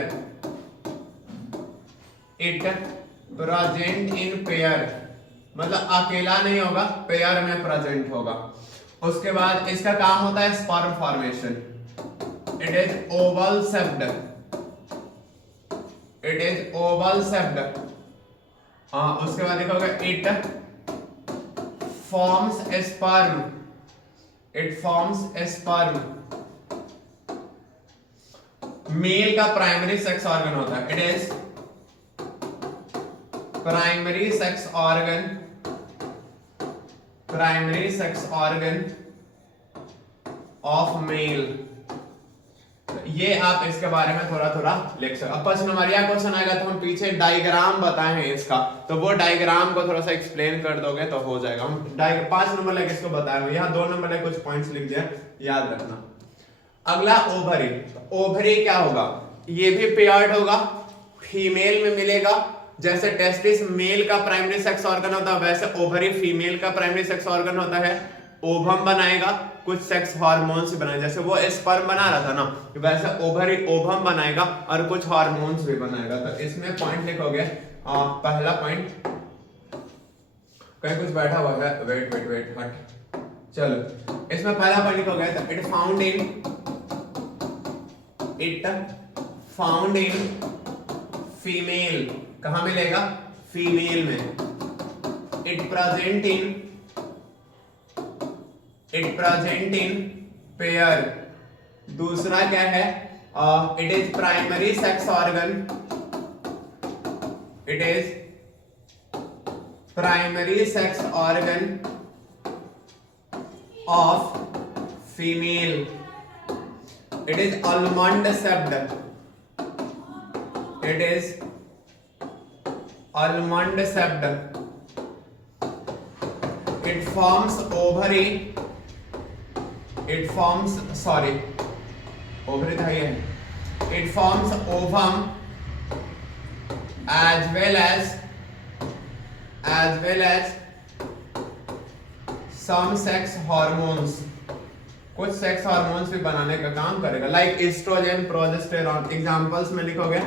मतलब अकेला नहीं होगा, पेयर में प्रेजेंट होगा। उसके बाद इसका काम होता है sperm formation, it is Oval सेप्ड, उसके बाद देखोगे इट फॉर्म्स स्पर्म, मेल का प्राइमरी सेक्स ऑर्गन होता है, it is primary sex organ of male. ये आप इसके बारे में थोड़ा थोड़ा लिख सकते। अब 5 नंबरिया क्वेश्चन आएगा तो हम पीछे डायग्राम बताए हैं इसका, तो वो डायग्राम को थोड़ा सा एक्सप्लेन कर दोगे तो हो जाएगा। हम 5 नंबर लेके इसको बताए, यहाँ 2 नंबर लेके कुछ पॉइंट्स लिख दिया, याद रखना। अगला ओवरी, ओवरी क्या होगा, ये भी पेयर्ड होगा, फीमेल में मिलेगा। जैसे टेस्टिस मेल का प्राइमरी सेक्स ऑर्गन होता है, वैसे ओवरी फीमेल का प्राइमरी सेक्स ऑर्गन होता है। ओवम बनाएगा, कुछ सेक्स हार्मोन्स बनाएगा, जैसे वो स्पर्म बना रहा था ना, वैसे ओवरी ओवम बनाएगा और कुछ हार्मोन्स भी बनाएगा। तो इसमें पॉइंट लिखोगे, पहला पॉइंट, कहीं कुछ बैठा हुआ है, वेट हट, चलो इसमें पहला पॉइंट लिखोगे तो इट फाउंड इन फीमेल, कहां मिलेगा, फीमेल में। It present in pair. दूसरा क्या है, it is primary sex organ, it is primary sex organ of female. It is almond shaped, it is almond shaped, it forms ovary, it forms, sorry, ovary था ये, it forms ovum as well as some sex hormones, कुछ sex hormones भी बनाने का काम करेगा, like oestrogen, progesterone. Examples में लिखोगे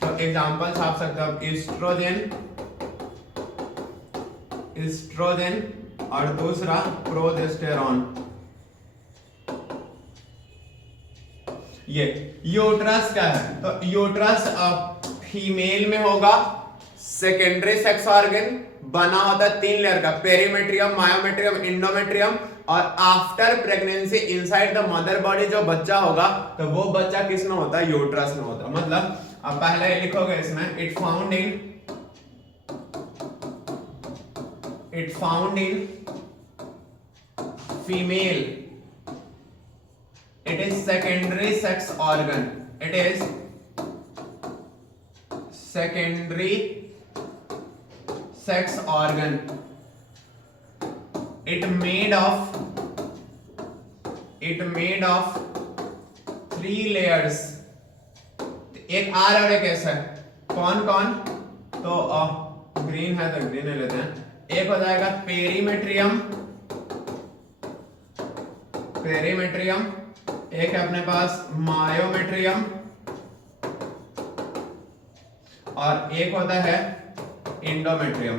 तो एग्जांपल्स आप सकते हो एस्ट्रोजन और दूसरा प्रोजेस्टेरॉन। ये यूट्रस क्या है, तो यूट्रस फीमेल में होगा, सेकेंडरी सेक्स ऑर्गन, बना होता है 3 लेयर का, पेरीमेट्रियम, मायोमेट्रियम, इंडोमेट्रियम, और after pregnancy inside the mother body जो बच्चा होगा तो वो बच्चा किस में होता है, यूट्रस में होता है। मतलब अब पहले लिखोगे इसमें it found in female, it is secondary sex organ, it is secondary sex organ, it made of 3 layers, एक आर और एक एस है। कौन कौन, तो ग्रीन है तो ग्रीन ले लेते हैं। एक हो जाएगा पेरीमेट्रियम, एक है अपने पास मायोमेट्रियम, और एक होता है इंडोमेट्रियम।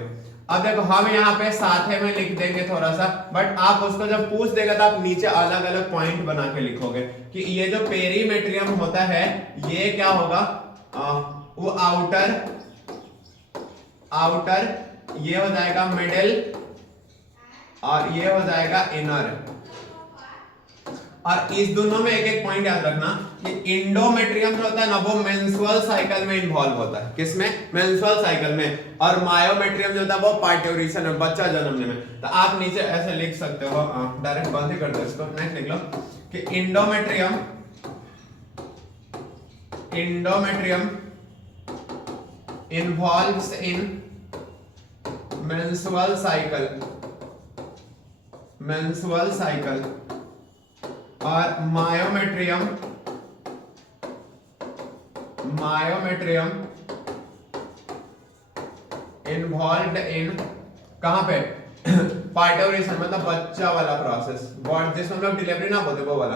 अब देखो हम यहाँ पे साथ में लिख देंगे थोड़ा सा, बट आप उसको जब पूछ देगा तो आप नीचे अलग अलग पॉइंट बना के लिखोगे कि ये जो पेरीमेट्रियम होता है ये क्या होगा, वो आउटर ये हो जाएगा मिडिल, और ये हो जाएगा इनर। और इस दोनों में एक एक पॉइंट याद रखना कि इंडोमेट्रियम जो होता है ना वो मेंस्ट्रुअल साइकिल में इन्वॉल्व होता है, किसमें, मेंस्ट्रुअल साइकिल में, और मायोमेट्रियम जो होता है वो पार्ट्यूरेशन में, बच्चा जन्मने में। तो आप नीचे ऐसे लिख सकते हो, डायरेक्ट बंद ही कर दो इसको, नेक्स्ट लिख लो कि इंडोमेट्रियम इन्वॉल्व्स इन मेंस्ट्रुअल साइकिल, और मायोमेट्रियम इन्वॉल्व्ड इन कहां पे, पार्ट्यूरेशन, मतलब बच्चा वाला प्रोसेस, जिसमें हम लोग डिलीवरी ना बोलते वो वाला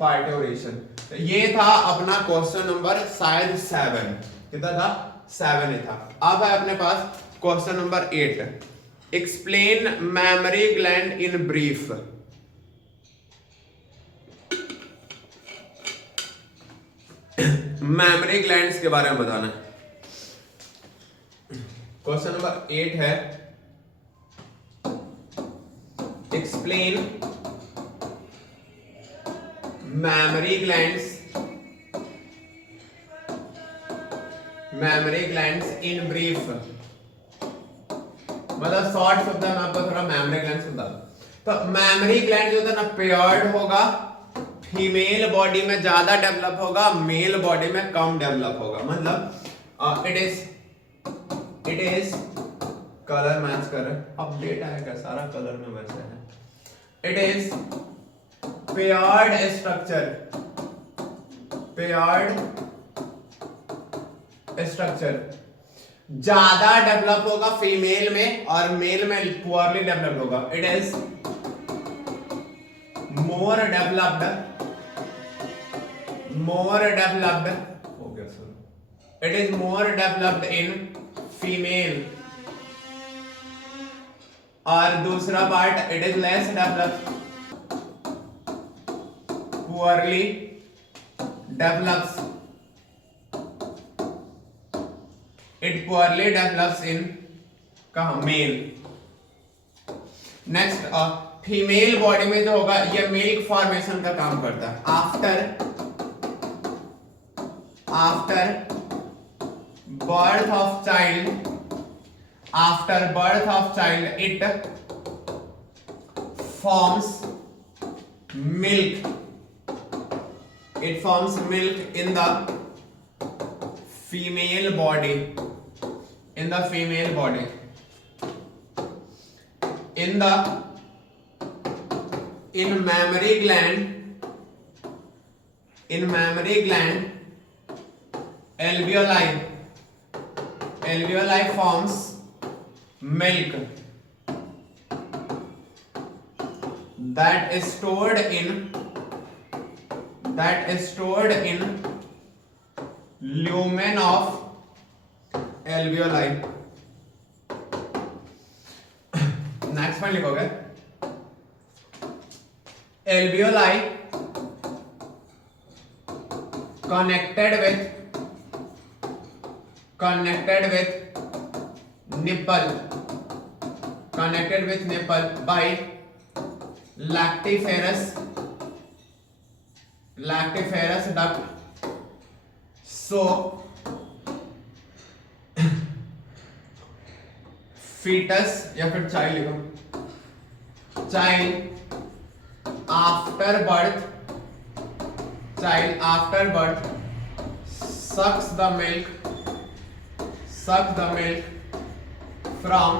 पार्ट्यूरेशन। तो ये था अपना क्वेश्चन नंबर शायद 7, कितना था, 7 ही था। अब है अपने पास question number 8, explain memory gland in brief. Memory glands के बारे में बताना है। क्वेश्चन नंबर 8 है, explain memory glands in brief. मतलब शॉर्ट शब्द में आपको थोड़ा मेमोरी ग्लैंड्स बता दो। तो मेमोरी ग्लैंड जो होता है ना पेयर्ड होगा, फीमेल बॉडी में ज्यादा डेवलप होगा, मेल बॉडी में कम डेवलप होगा। मतलब इट इज कलर मैच कर रहे, अपडेट आएगा सारा कलर में वैसे है। इट इज पेयर्ड स्ट्रक्चर, ज्यादा डेवलप होगा फीमेल में और मेल में पुअरली डेवलप होगा। इट इज मोर डेवलप्ड हो गया sir, it is more developed in female, और दूसरा part it is less developed, poorly develops, it poorly develops in कहां, मेल। नेक्स्ट फीमेल बॉडी में जो होगा ये मिल्क फॉर्मेशन का काम करता है। After birth of child it forms milk in the female body, in mammary gland alveoli forms milk, that is stored in lumen of alveoli. Next point लिखोगे alveoli connected with nipple by lactiferous duct. So fetus या फिर child लिखो, child after birth sucks the milk from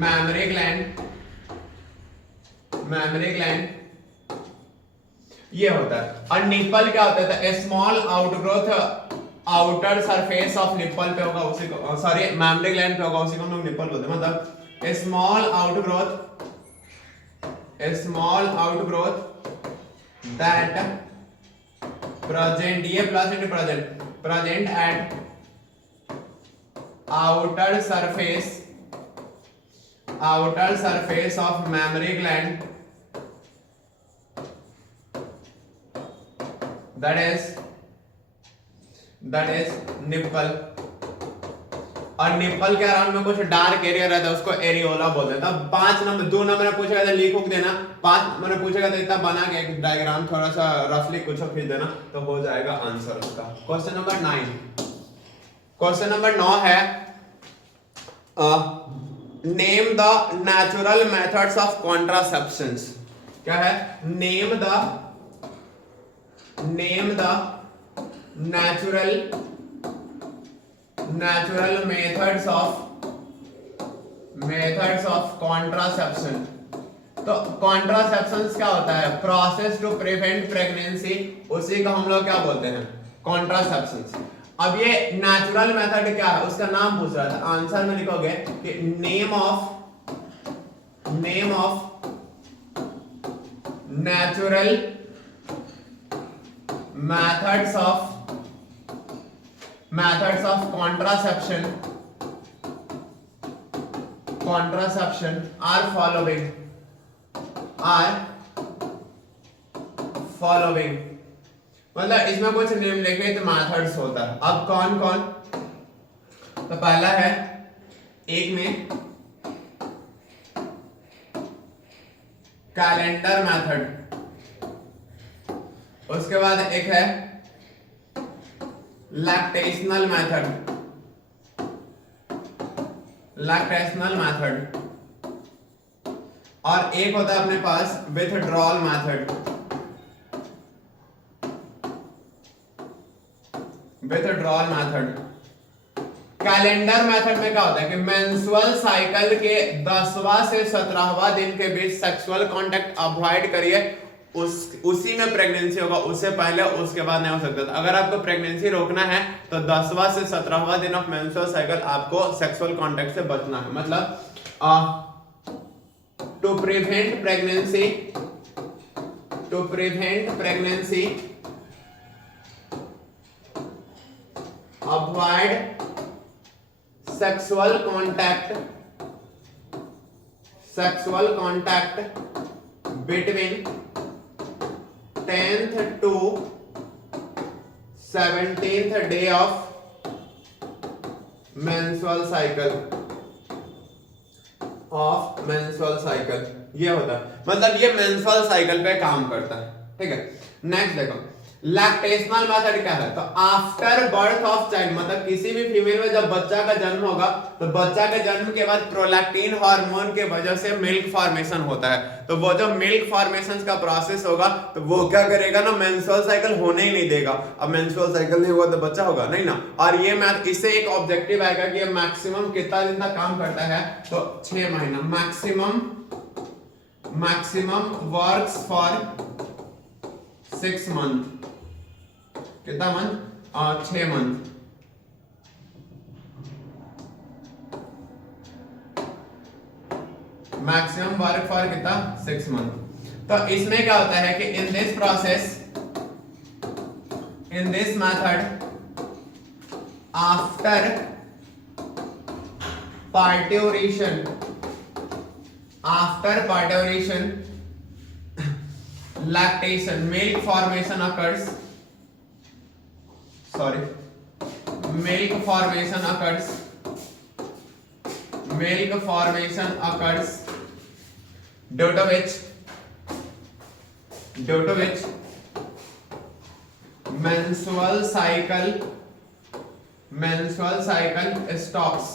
mammary gland. ये होता है। और nipple क्या होता है? Small outgrowth outer surface of nipple पे होगा, उसी को सॉरी मैमरी ग्लैंड पे होगा, उसी को हम लोग निपल बोलते हैं। मतलब स्मॉल आउटग्रोथ दैट प्रेजेंट, ये plus into present at outer surface of mammary gland, that is nipple. और निप्पल के अराउंड में कुछ डार्क एरिया रहता है, उसको एरियोला बोलते हैं। तब 2 नंबर में पूछेगा तो लिख देना, 5 नंबर में पूछेगा तो इतना बना के एक डायग्राम थोड़ा सा रफली कुछ खींच देना तो हो जाएगा आंसर उसका। क्वेश्चन नंबर 9 है name the natural methods of contraceptions. क्या है? Name the natural methods of contraception. तो कॉन्ट्रासेप्शन क्या होता है? प्रोसेस टू प्रिवेंट प्रेगनेंसी, उसी को हम लोग क्या बोलते हैं? कॉन्ट्रासेप्शन। अब ये नेचुरल मेथड क्या है उसका नाम पूछ रहा था। आंसर में लिखोगे कि name of natural methods of contraception are following मतलब इसमें कुछ नेम लिखे तो मेथड्स होता है। अब कौन कौन? तो पहला है, एक में कैलेंडर मेथड, उसके बाद एक है लैक्टेशनल मेथड, और एक होता है अपने पास विथड्रॉल मेथड। कैलेंडर मेथड में क्या होता है कि मेंस्ट्रुअल साइकिल के 10वां से 17वां दिन के बीच सेक्सुअल कांटेक्ट अवॉइड करिए, उसी में प्रेगनेंसी होगा, उससे पहले उसके बाद नहीं हो सकता। अगर आपको प्रेगनेंसी रोकना है तो 10वां से 17वां दिन ऑफ मेंस्ट्रुअल साइकिल आपको सेक्सुअल कांटेक्ट से बचना है। मतलब to prevent pregnancy avoid sexual contact between 10th to 17th day of menstrual cycle ये होता है। मतलब ये मेंस्ट्रुअल साइकिल पे काम करता है। ठीक है, नेक्स्ट देखो लैक्टेशनल मेथड क्या है? तो आफ्टर बर्थ ऑफ चाइल्ड, मतलब किसी भी फीमेल में जब बच्चा का जन्म होगा तो बच्चा के जन्म के बाद प्रोलैक्टिन हार्मोन के वजह से मिल्क फॉर्मेशन होता है। तो वो जो मिल्क फॉर्मेशन का प्रोसेस होगा तो वो क्या करेगा ना, मेंस्ट्रुअल साइकिल होने ही नहीं देगा। अब मेंस्ट्रुअल साइकिल नहीं हुआ तो बच्चा होगा नहीं ना। और ये मैथ इससे एक ऑब्जेक्टिव आएगा कि ये मैक्सिमम कितना दिन तक काम करता है? तो 6 महीना। Maximum works for 6 month. कितना month? 6 month. Maximum work for कितना 6 मंथ। तो इसमें क्या होता है कि in this process, in this method, after parturition, after parturition, lactation, milk formation occurs, sorry, milk formation occurs, milk formation occurs due to which menstrual cycle stops,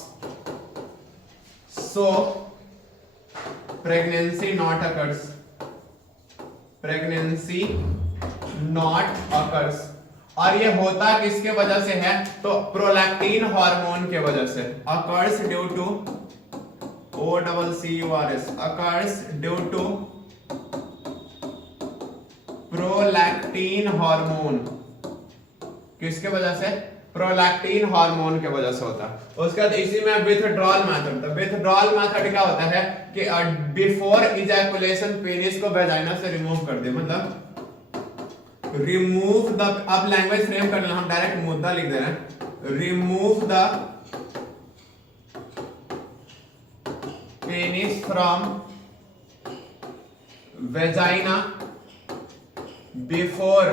so pregnancy not occurs, pregnancy not occurs। और ये होता किसके वजह से है? तो prolactin hormone के वजह से। occurs due to OCCURS, occurs due to prolactin hormone. किसके वजह से? प्रोलैक्टिन हार्मोन के वजह से होता है। उसके बाद इसी में विथड्रॉल मेथड। तो विथड्रॉल मेथड क्या होता है कि बिफोर इजैकुलेशन पेनिस को वेजाइना से रिमूव कर दे, मतलब रिमूव द, अब लैंग्वेज फ्रेम कर लेना, हम डायरेक्ट मुद्दा लिख दे रहे हैं, remove the penis from vagina before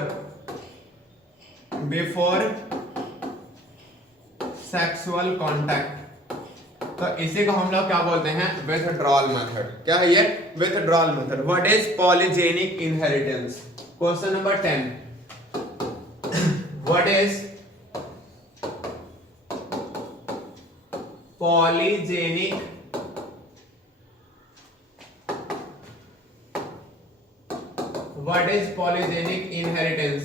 sexual contact. तो इसी को हम लोग क्या बोलते हैं? Withdrawal method. क्या है ये? Withdrawal method. What is polygenic inheritance? Question number 10, what is polygenic inheritance?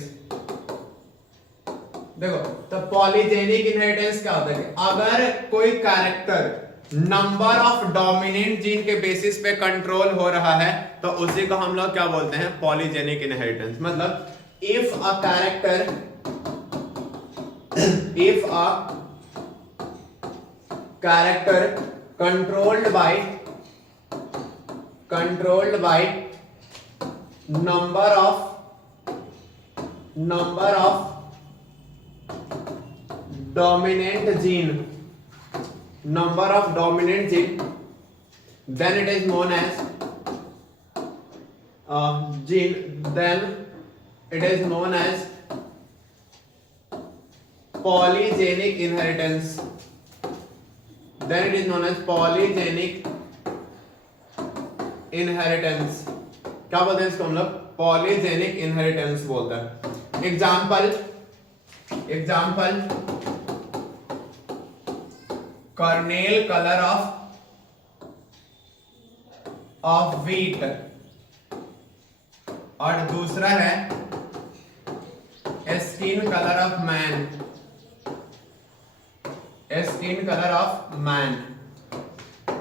देखो, तो पॉलीजेनिक इनहेरिटेंस क्या होता है कि अगर कोई character number of dominant gene के बेसिस पे कंट्रोल हो रहा है तो उसी को हम लोग क्या बोलते हैं? Polygenic inheritance. मतलब if a character controlled by number of dominant gene, then it is known as polygenic inheritance। क्या बोलते हैं इसको हम लोग? पॉलीजेनिक इनहेरिटेंस बोलते हैं। Example kernel colour of wheat, और दूसरा है स्किन कलर ऑफ मैन।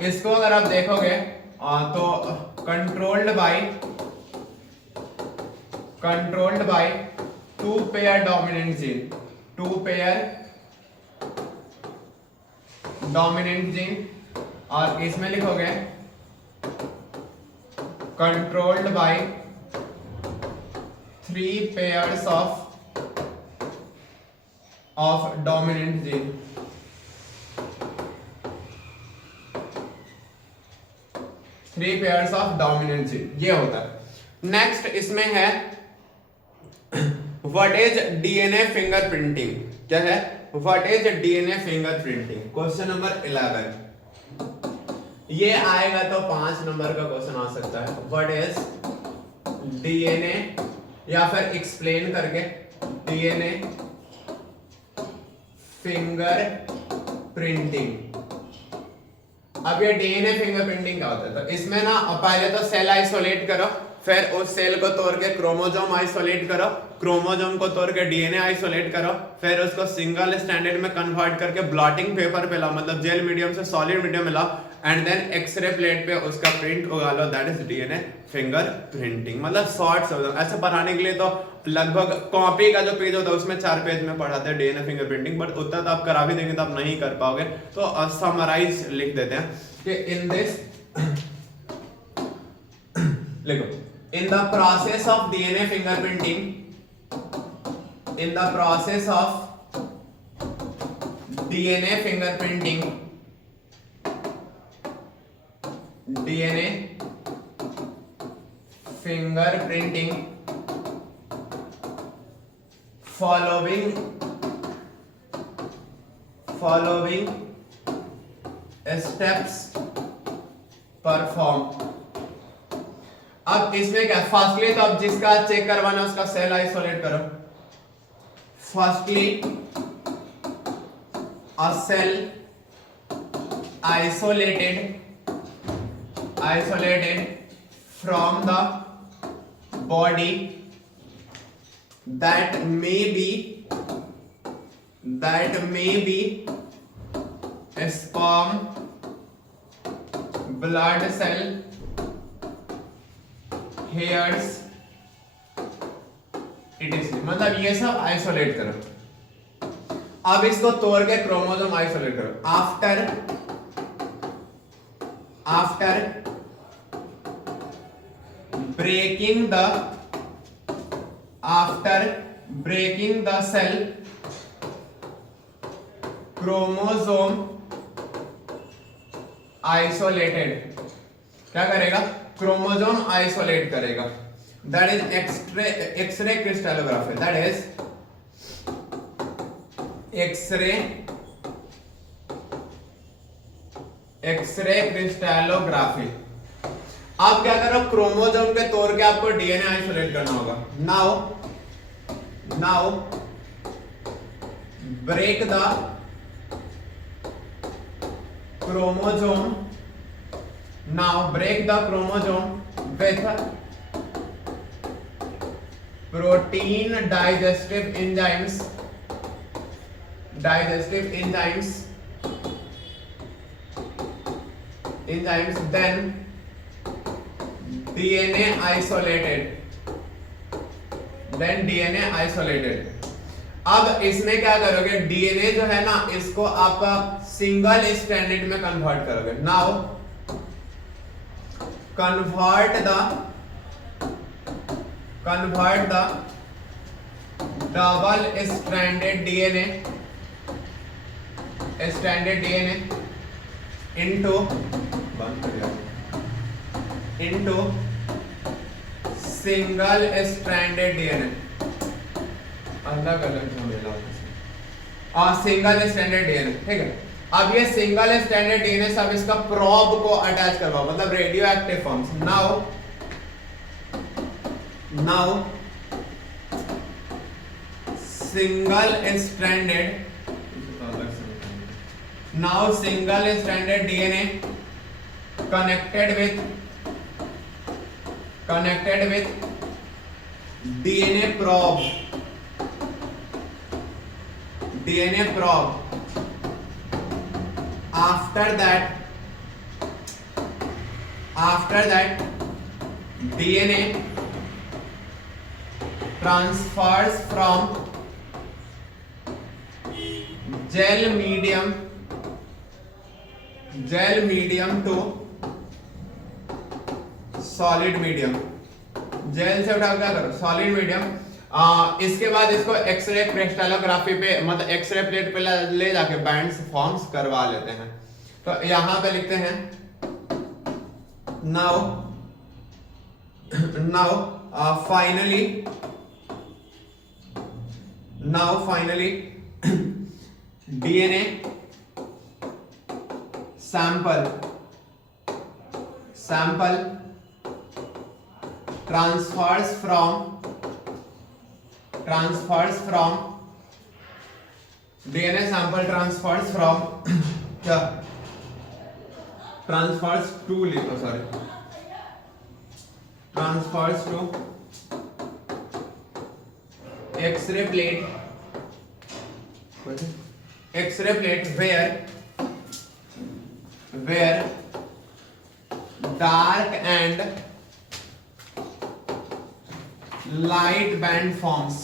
इसको अगर आप देखोगे तो controlled by two pair dominant gene, और इसमें लिखोगे controlled by 3 pairs of dominant gene. ये होता है। नेक्स्ट इसमें है व्हाट इज डीएनए फिंगरप्रिंटिंग? क्या है? What is DNA fingerprinting? Question number 11। ये आएगा तो 5 नंबर का क्वेश्चन आ सकता है। व्हाट इज डीएनए, या फिर एक्सप्लेन करके डीएनए फिंगरप्रिंटिंग। अब ये डीएनए फिंगरप्रिंटिंग क्या होता है? तो इसमें ना पहले तो सेल आइसोलेट करो, फिर उस सेल को तोड़ के क्रोमोसोम आइसोलेट करो, क्रोमोसोम को तोड़ के डीएनए आइसोलेट करो, फिर उसको सिंगल स्टैंडर्ड में कन्वर्ट करके ब्लॉटिंग पेपर पे लाओ, मतलब जेल मीडियम से सॉलिड मीडियम में लाओ, एंड देन एक्सरे प्लेट पे उसका प्रिंट उगा लो। That is DNA fingerprinting. मतलब शॉर्ट्स ऐसे पढ़ाने के लिए तो लगभग कॉपी का जो पेज होता है उसमें 4 पेज में पढ़ाते हैं डीएनए फिंगर प्रिंटिंग, बट उतना तो आप करा भी देंगे तो आप नहीं कर पाओगे। तो समराइज लिख देते हैं कि इन दिस लिखो, in the process of DNA fingerprinting, in the process of DNA fingerprinting, DNA fingerprinting following steps perform। अब इसमें क्या, फर्स्टली तो अब जिसका चेक करवाना है उसका सेल आइसोलेट करो। Firstly a cell isolated from the body that may be sperm, blood cell, hairs, etc। मतलब ये सब आइसोलेट करो। अब इसको तोड़ के क्रोमोसोम आइसोलेट करो। After breaking the cell, chromosome isolated क्या करेगा, क्रोमोसोम आइसोलेट करेगा। That is X-ray crystallography, that is X-ray crystallography. अब क्या करो, क्रोमोसोम के तोड़ के आपको डीएनए आइसोलेट करना होगा। Now break the chromosome with protein digestive enzymes, then DNA isolated। अब इसमें क्या करोगे, डीएनए जो है ना, इसको आप सिंगल स्ट्रैंडेड में कन्वर्ट करोगे। Now convert the double stranded DNA into single stranded DNA, अलग अलग और सिंगल स्टैंडर्ड डीएनए। ठीक है, अब ये सिंगल स्टैंडर्ड डीएनए सब इसका प्रोब को अटैच करवाओ, मतलब radio active forms. Now single standard DNA connected with DNA probe after that DNA transfers from gel medium to solid medium. Gel से उठा क्या करो, सॉलिड मीडियम। इसके बाद इसको एक्सरे क्रिस्टलोग्राफी पे, मतलब एक्सरे प्लेट पे ले जाके बैंड्स फॉर्म्स करवा लेते हैं। तो यहां पे लिखते हैं now finally DNA sample transfers from DNA sample transfers from क्या transfers to X-ray plate where dark and light band forms,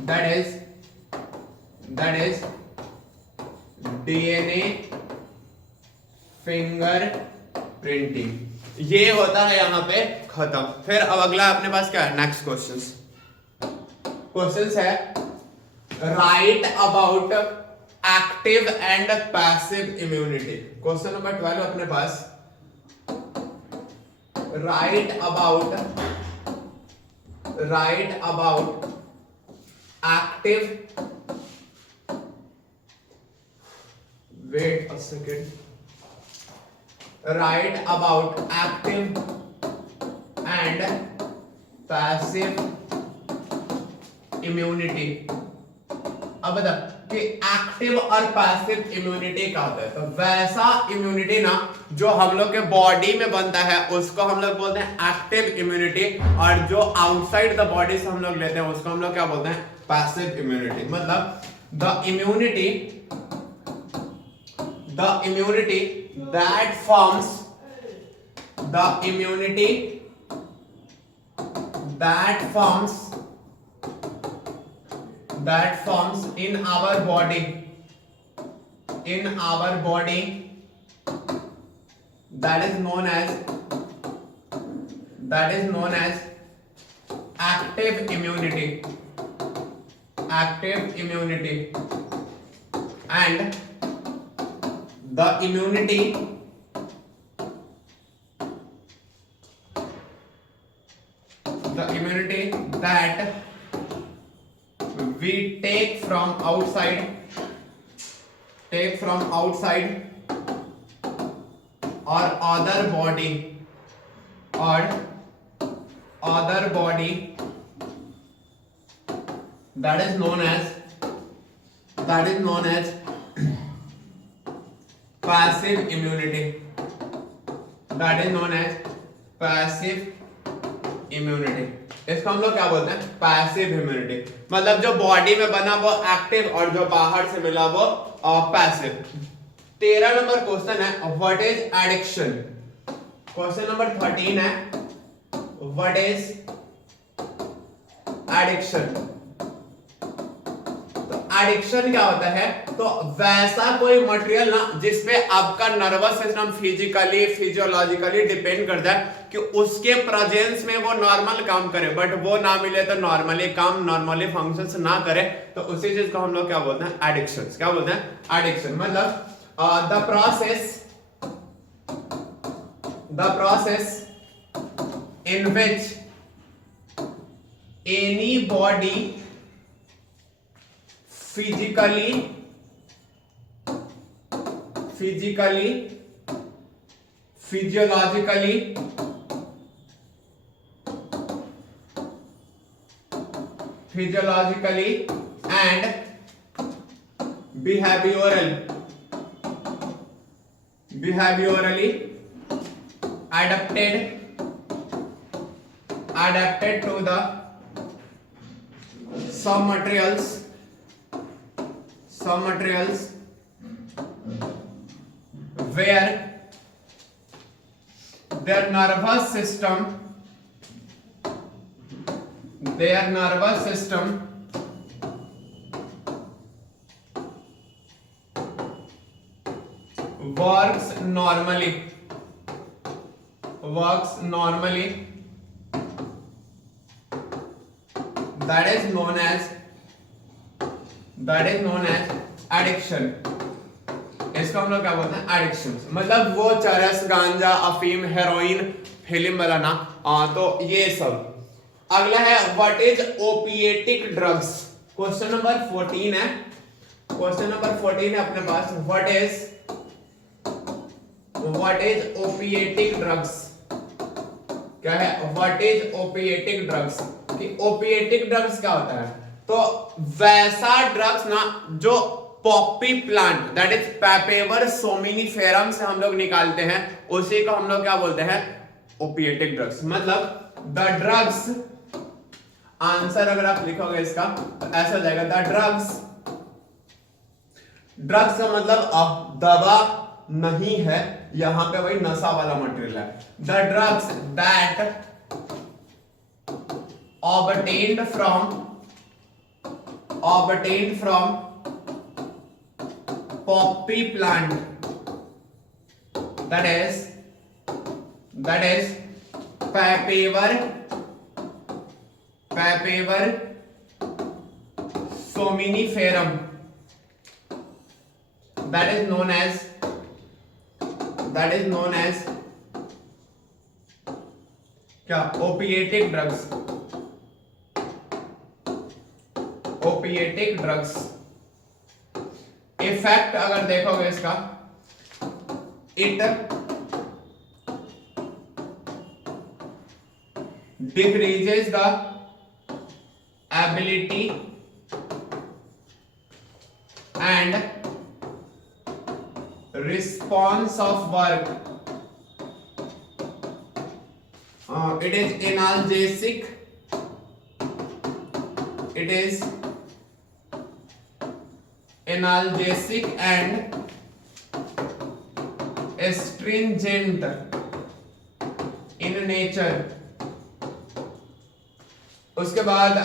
that is DNA fingerprint printing. ये होता है यहाँ पे खत्म। फिर अब अगला अपने पास क्या है, नेक्स्ट क्वेश्चंस है write about active and passive immunity. Question number 12 अपने पास, write about active, wait a second, write about active and passive immunity. अब बता कि एक्टिव और पैसिव इम्यूनिटी क्या होता है। तो वैसा इम्यूनिटी ना जो हम लोग के बॉडी में बनता है उसको हम लोग बोलते हैं एक्टिव इम्यूनिटी, और जो आउटसाइड द बॉडी से हम लोग लेते हैं उसको हम लोग क्या बोलते हैं, पैसिव इम्यूनिटी। मतलब the immunity that forms in our body that is known as active immunity, and the immunity that we take from outside or other body that is known as passive immunity, इसको हम लोग क्या बोलते हैं, passive immunity. मतलब जो body में बना वो एक्टिव और जो बाहर से मिला वो पैसिव। 13 नंबर क्वेश्चन है what is addiction. Question number 13 है व्हाट इज एडिक्शन। एडिक्शन क्या होता है, तो वैसा कोई मटेरियल ना जिसपे आपका nervous system physically physiologically depend करता है कि उसके प्रेजेंस में वो नॉर्मल काम करे, बट वो ना मिले तो नॉर्मली फंक्शंस ना करे, तो उसी चीज को हम लोग क्या बोलते हैं, एडिक्शन। क्या बोलते हैं, एडिक्शन। मतलब the process in which any body physically, physiologically and behaviorally adapted to the some materials where their nervous system works normally, that is known as addiction. इसको हम लोग क्या बोलते हैं, एडिक्शन। मतलब वो चरस, गांजा, अफीम, हेरोइन, फिल्म वाला ना, तो ये सब। अगला है what is opiatic drugs. Question number 14 है, अपने पास व्हाट इज ओपिएटिक ड्रग्स। क्या है, व्हाट इज ओपिएटिक ड्रग्स, कि ओपिएटिक ड्रग्स क्या होता है। तो वैसा ड्रग्स ना जो poppy plant that is papaver somniferum से हम लोग निकालते हैं, उसी को हम लोग क्या बोलते हैं, ओपिएटिक ड्रग्स। मतलब द ड्रग्स, आंसर अगर आप लिखोगे इसका तो ऐसा हो जाएगा, द ड्रग्स का मतलब दवा नहीं है, यहां पे वही नशा वाला मटेरियल है। The drugs that obtained from poppy plant, that is that is Papaver somniferum, that is known as क्या, ओपिएटिक ड्रग्स। इफेक्ट अगर देखोगे इसका, it decreases the ability and response of work, it is analgesic, and astringent in nature। उसके बाद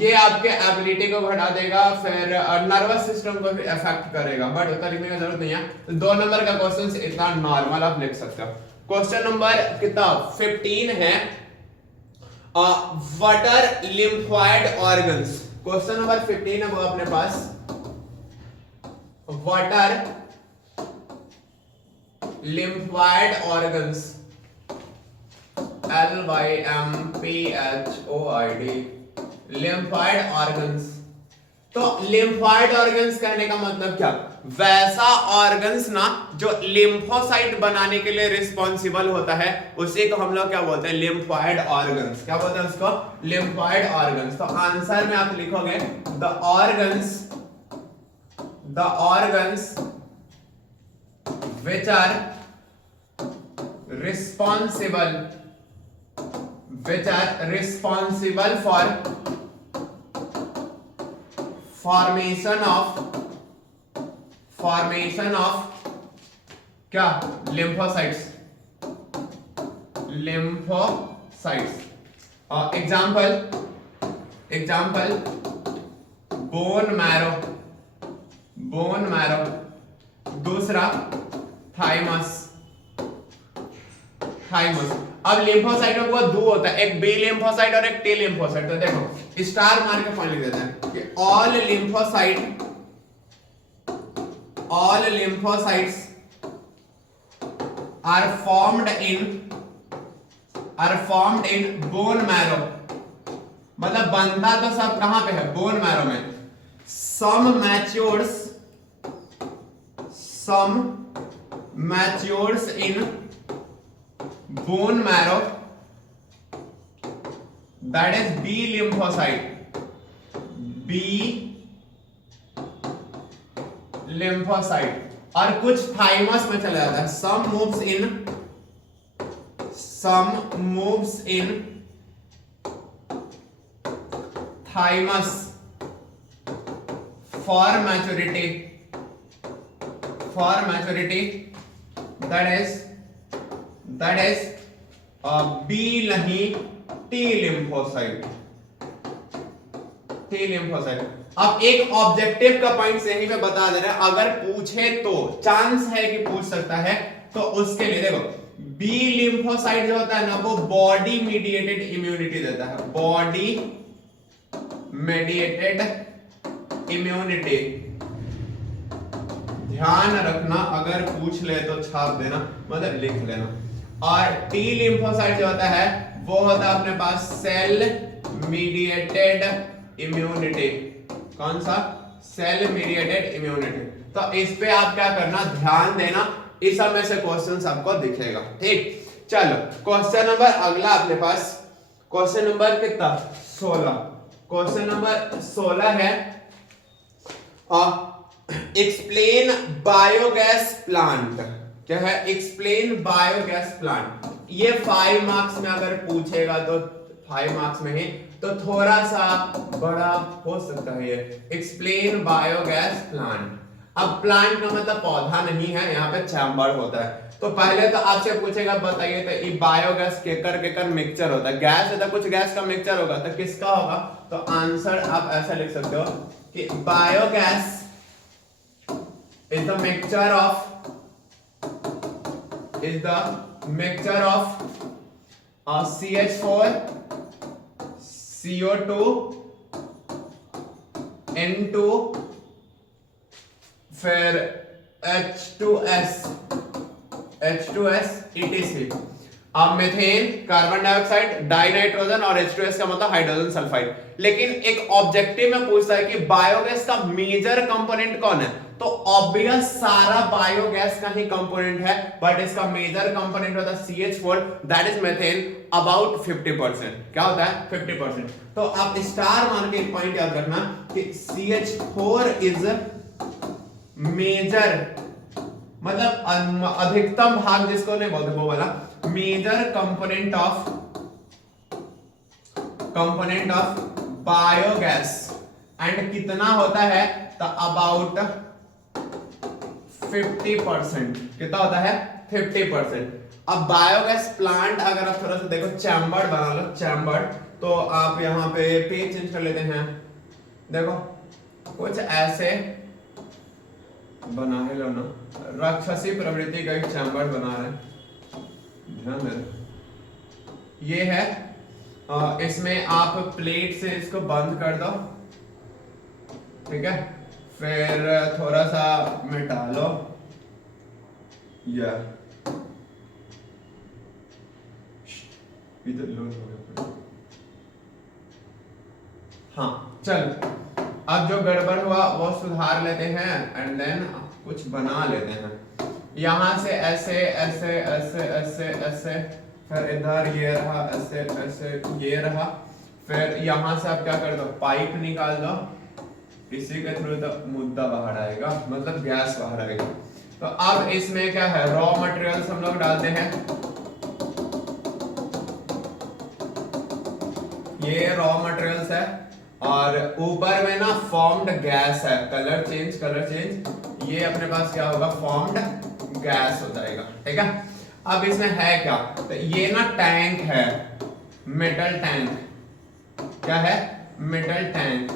ये आपके ability को घटा देगा, फिर नर्वस सिस्टम को भी अफेक्ट करेगा, बट उतना लिखने की जरूरत नहीं है। तो 2 नंबर का क्वेश्चन इतना नॉर्मल आप लिख सकते हो। क्वेश्चन नंबर कितना 15 है, what are lymphoid organs. Question number 15 है वो अपने पास, what are lymphoid organs, LYMPHOID, lymphoid organs. तो लिम्फोइड ऑर्गन्स कहने का मतलब क्या, वैसा ऑर्गन्स ना जो लिम्फोसाइट बनाने के लिए रिस्पॉन्सिबल होता है, उसी को हम लोग क्या बोलते हैं, लिम्फोइड ऑर्गन्स। क्या बोलते हैं उसको, लिम्फोइड ऑर्गन्स। तो आंसर में आप लिखोगे the organs which are responsible for formation of क्या, lymphocytes। एग्जाम्पल बोन मैरो, दूसरा थाइमस। अब लिम्फोसाइट में दो होता है, एक बी लिम्फोसाइट और एक टी लिम्फोसाइट। तो देखो स्टार मार के पॉइंट लिख देते हैं कि all lymphocytes are formed in bone marrow। मतलब बनता तो सब कहां पे है, बोन मैरो में। some matures in bone marrow, that is B lymphocyte, और कुछ थाइमस में चला जाता है। some moves in thymus for maturity, that is B नहीं T lymphocyte। अब एक ऑब्जेक्टिव का पॉइंट यहीं पे बता दे रहे हैं, अगर पूछे तो चांस है कि पूछ सकता है, तो उसके लिए देखो बी लिम्फोसाइट जो होता है ना, वो बॉडी मीडिएटेड इम्यूनिटी देता है, बॉडी मीडिएटेड इम्यूनिटी। ध्यान रखना, अगर पूछ ले तो छाप देना, मतलब लिख लेना। और टी लिम्फोसाइट जो होता है वो होता है अपने पास सेल मीडिएटेड इम्यूनिटी। कौन सा, सेल मीडिएटेड इम्यूनिटी। तो इस पे आप क्या करना, ध्यान देना, इस सब में से क्वेश्चन आपको दिखेगा। ठीक, चलो क्वेश्चन नंबर अगला अपने पास, क्वेश्चन नंबर कितना 16। क्वेश्चन नंबर 16 है एक्सप्लेन बायोगैस प्लांट। क्या है, एक्सप्लेन बायोगैस प्लांट। ये 5 मार्क्स में अगर पूछेगा तो 5 मार्क्स में ही, तो थोड़ा सा बड़ा हो सकता है ये, एक्सप्लेन बायोगैस प्लांट। अब प्लांट का मतलब पौधा नहीं है, यहाँ पे चैम्बर होता है। तो पहले तो आपसे पूछेगा बताइए तो ये बायोगैस केकर मिक्सचर होता है, गैस है तो कुछ गैस का मिक्सचर होगा, तो किसका होगा। तो आंसर आप ऐसा लिख सकते हो कि biogas is the mixture of CH4 CO2 N2 फिर H2S ETC। अब methane, carbon dioxide, die nitrogen और H2S का मतलब हाइड्रोजन सल्फाइड। लेकिन एक ऑब्जेक्टिव में पूछता है कि बायोगैस का मेजर कंपोनेंट कौन है, तो ऑब्वियस सारा बायोगैस का ही कंपोनेंट है, बट इसका मेजर कंपोनेंट होता है CH4, that is methane, about 50%। क्या होता है 50%। तो आप स्टार मान के एक पॉइंट याद रखना कि CH4 इज मेजर, मतलब अधिकतम भाग जिसको नहीं बोलते वो वाला, मेजर कंपोनेंट ऑफ बायोगैस। एंड कितना होता है, तो अबाउट 50%। कितना होता है 50%। अब बायोगैस प्लांट अगर आप थोड़ा सा देखो, चैम्बर बना लो, चैम्बर, तो आप यहाँ पे पेज चेंज कर लेते हैं, देखो कुछ ऐसे बना लो ना, राक्षसी प्रवृत्ति का एक चैम्बर बना रहे हैं, ध्यान दे। ये है, इसमें आप प्लेट से इसको बंद कर दो, ठीक है, फिर थोड़ा सा मिटा लो, इधर लो, हाँ चल। अब जो गड़बड़ हुआ वो सुधार लेते हैं एंड देन कुछ बना लेते हैं। यहां से ऐसे ऐसे ऐसे ऐसे ऐसे, फिर इधर ये रहा, ऐसे ऐसे ये रहा, फिर यहां से आप क्या कर दो, पाइप निकाल दो, इसी के थ्रू तो मुद्दा बाहर आएगा, मतलब गैस बाहर आएगा। तो अब इसमें क्या है, रॉ मटेरियल्स हम लोग डालते हैं, ये रॉ मटेरियल्स है, और ऊपर में ना फॉर्म्ड गैस है, कलर चेंज, ये अपने पास क्या होगा, फॉर्म्ड गैस हो जाएगा, ठीक है। अब इसमें है क्या, तो ये ना टैंक है, मेटल टैंक, क्या है, मेटल टैंक।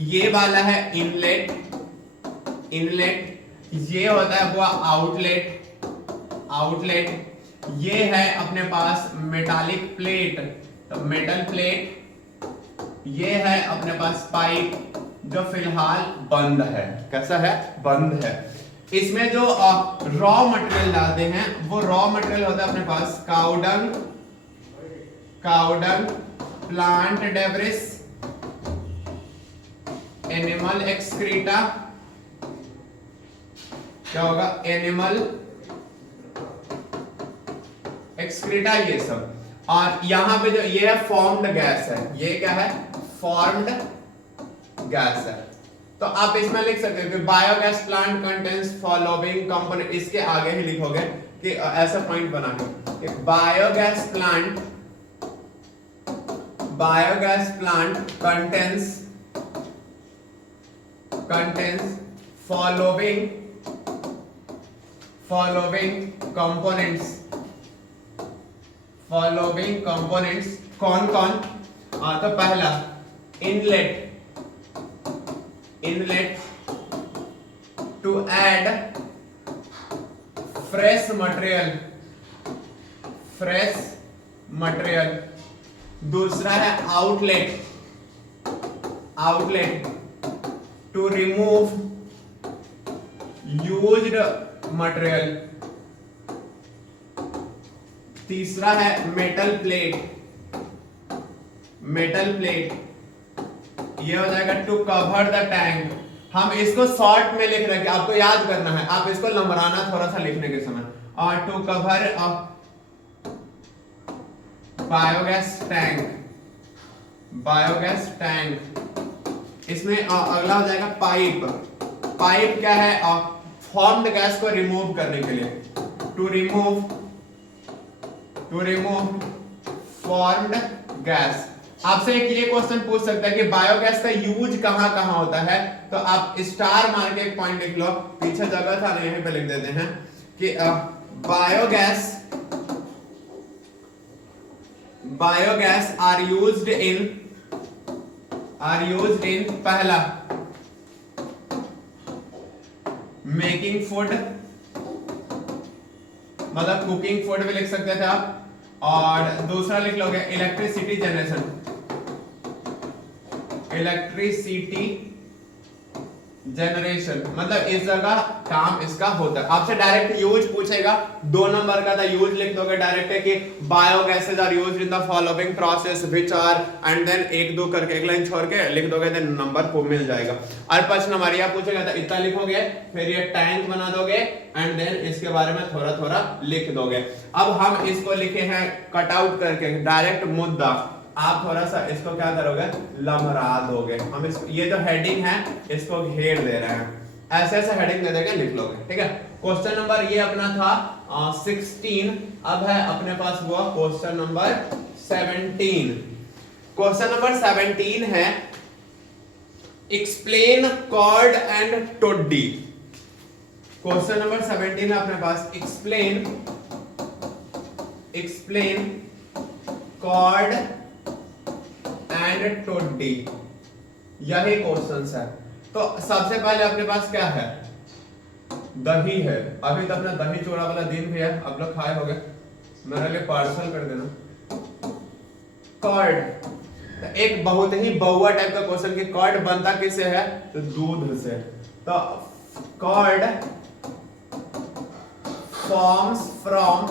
ये वाला है इनलेट, ये होता है वो आउटलेट। ये है अपने पास मेटालिक प्लेट, तो मेटल प्लेट। ये है अपने पास पाइप जो फिलहाल बंद है, कैसा है, बंद है। इसमें जो रॉ मटेरियल डालते हैं, वो रॉ मटेरियल होता है अपने पास cow dung, plant debris, animal excreta, क्या होगा, एनिमल एक्सक्रीटा, ये सब। और यहां पे जो ये है फॉर्म्ड गैस है, ये क्या है, फॉर्म्ड गैस है। तो आप इसमें लिख सकते हो कि biogas plant contains following component, इसके आगे ही लिखोगे कि ऐसा पॉइंट बना के biogas plant contains following components. कौन कौन, तो पहला inlet to add fresh material. दूसरा है outlet to remove used material. तीसरा है मेटल प्लेट, ये हो जाएगा टू कवर द टैंक। हम इसको शॉर्ट में लिख रहे हैं कि आपको याद करना है, आप इसको लंबराना थोड़ा सा लिखने के समय, और टू कवर बायोगैस टैंक। इसमें अगला हो जाएगा पाइप क्या है, फॉर्म्ड गैस को रिमूव करने के लिए, टू रिमूव फॉर्म्ड गैस। आपसे एक ये क्वेश्चन पूछ सकता है कि बायोगैस का यूज कहां कहां होता है, तो आप स्टार मार के एक पॉइंट लिख लो, पीछे जगह था यहीं पे लिख देते हैं कि बायोगैस आर यूज्ड इन पहला मेकिंग फूड, मतलब कुकिंग फूड भी लिख सकते थे आप। और दूसरा लिख लोगे इलेक्ट्रिसिटी जनरेशन, इलेक्ट्रिसिटी जनरेशन, मतलब इस जगह काम इसका होता है। आपसे डायरेक्ट यूज पूछेगा, 2 नंबर का था, यूज लिख दोगे डायरेक्ट है कि biogases are used in the following process which are, and then 1 2 करके एक लाइन छोड़ के लिख दोगे, देन नंबर को मिल जाएगा। और 5 नंबर यह पूछेगा तो इतना लिखोगे, फिर ये टैंक बना दोगे एंड देन इसके बारे में थोड़ा थोड़ा लिख दोगे। अब हम इसको लिखे हैं कट आउट करके डायरेक्ट मुद्दा, आप थोड़ा सा इसको क्या करोगे, लमरा दोगे। हम इस ये जो हेडिंग है इसको घेर दे रहे हैं, ऐसे ऐसे हेडिंग दे देंगे, लिख लोगे, ठीक है। क्वेश्चन नंबर ये अपना था 16, अब है अपने पास हुआ क्वेश्चन नंबर 17। क्वेश्चन नंबर 17 है explain curd and toddy. Question number 17 है अपने पास एक्सप्लेन कॉर्ड एंड टोडी, यही क्वेश्चन है। तो सबसे पहले अपने पास क्या है, दही है। अभी तो अपना दही चूड़ा वाला दिन भी है, आप लोग खाए होंगे, मेरे लिए पार्सल कर देना। कॉर्ड, तो एक बहुत ही बहुआ टाइप का क्वेश्चन कि कॉर्ड बनता किससे है, तो दूध से। तो कॉर्ड फॉर्म्स फ्रॉम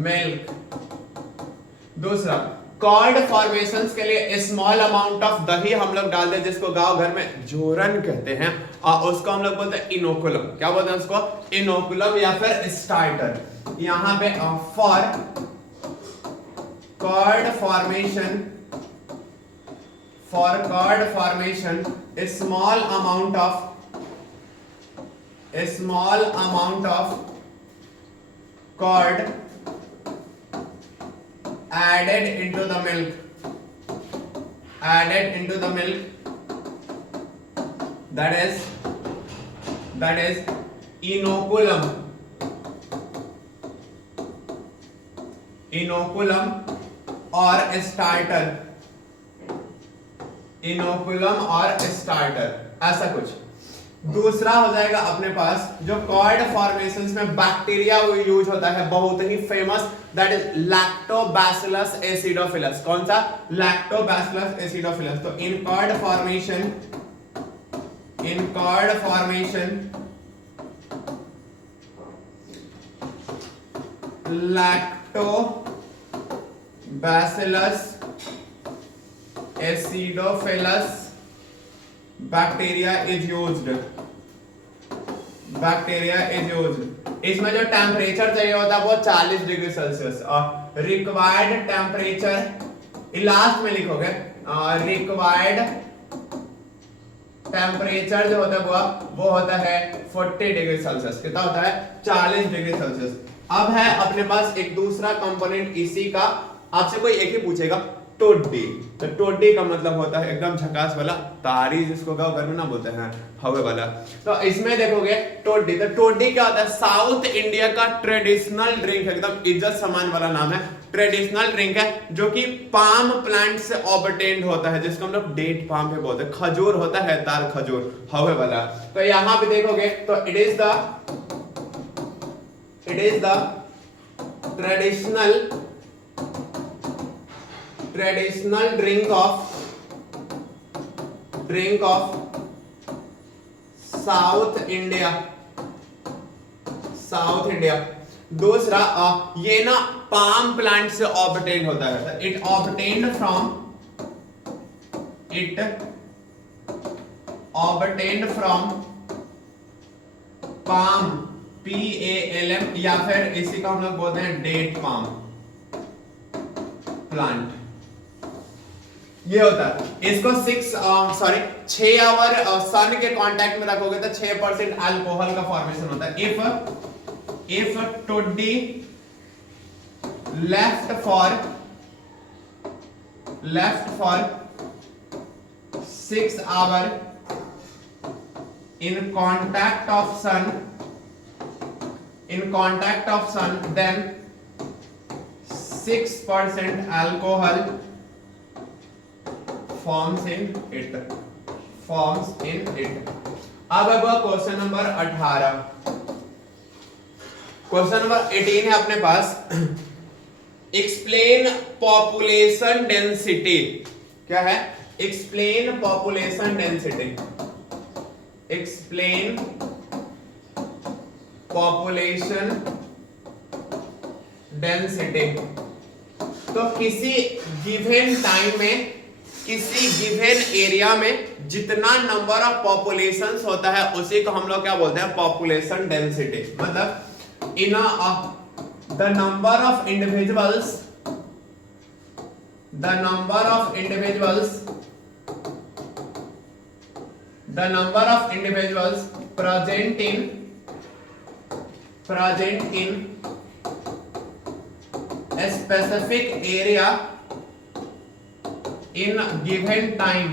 मिल्क। दूसरा, कॉर्ड फॉर्मेशंस के लिए स्मॉल अमाउंट ऑफ दही हम लोग डाल दे, जिसको गांव घर में जोरन कहते हैं, और उसको हम लोग बोलते हैं इनोकुलम। क्या बोलते हैं उसको, इनोकुलम या फिर स्टार्टर। यहां पे for curd formation small amount of curd added into the milk, that is inoculum or starter, ऐसा कुछ। दूसरा हो जाएगा अपने पास जो कॉर्ड फॉर्मेशंस में बैक्टीरिया यूज होता है, बहुत ही famous, that is lactobacillus acidophilus. कौन सा, लैक्टोबैसिलस एसिडोफिलस। तो in curd formation lactobacillus acidophilus bacteria is used. इसमें जो टेम्परेचर चाहिए होता है वो 40 डिग्री सेल्सियस, और रिक्वायर्ड टेम्परेचर लास्ट में लिखोगे, रिक्वायर्ड टेम्परेचर जो होता है वो होता है 40 डिग्री सेल्सियस। कितना होता है, 40 डिग्री सेल्सियस। अब है अपने पास एक दूसरा कंपोनेंट इसी का, आपसे कोई एक ही पूछेगा, टोडी। तो टोडी का मतलब होता है एकदम झकास वाला, तारी जिसको गाँव घर में ना बोलते हैं, हवे वाला। तो इसमें देखोगे टोडी, तो टोडी क्या होता है, साउथ इंडिया का ट्रेडिशनल ड्रिंक, एकदम इज्जत सम्मान वाला नाम है, ट्रेडिशनल ड्रिंक है, जो कि पाम प्लांट से ऑब्टेन्ड होता है, जिसको हम लोग डेट पाम पे बोलते हैं। खजूर होता है, तार खजूर, हवे वाला। तो यहां पे देखोगे तो it is the traditional drink of south India. दूसरा ये ना पाम प्लांट से ऑब्टेन होता है, it obtained from palm, PALM, या फिर इसी को हम लोग बोलते हैं डेट पाम प्लांट। ये होता है, इसको 6 आवर सन के कांटेक्ट में रखोगे तो 6% अल्कोहल का फॉर्मेशन होता है। If toddy left for 6 hour in contact of sun, then 6% alcohol forms in it. अब क्वेश्चन नंबर 18। क्वेश्चन नंबर 18 है अपने पास, एक्सप्लेन पॉपुलेशन डेंसिटी। क्या है? Explain population density. Explain population density. तो किसी गिवन टाइम में, किसी गिवन एरिया में जितना नंबर ऑफ पॉपुलेशंस होता है उसी को हम लोग क्या बोलते हैं? Population density. मतलब in the number of individuals, the number of individuals, the number of individuals present in a specific area in given time,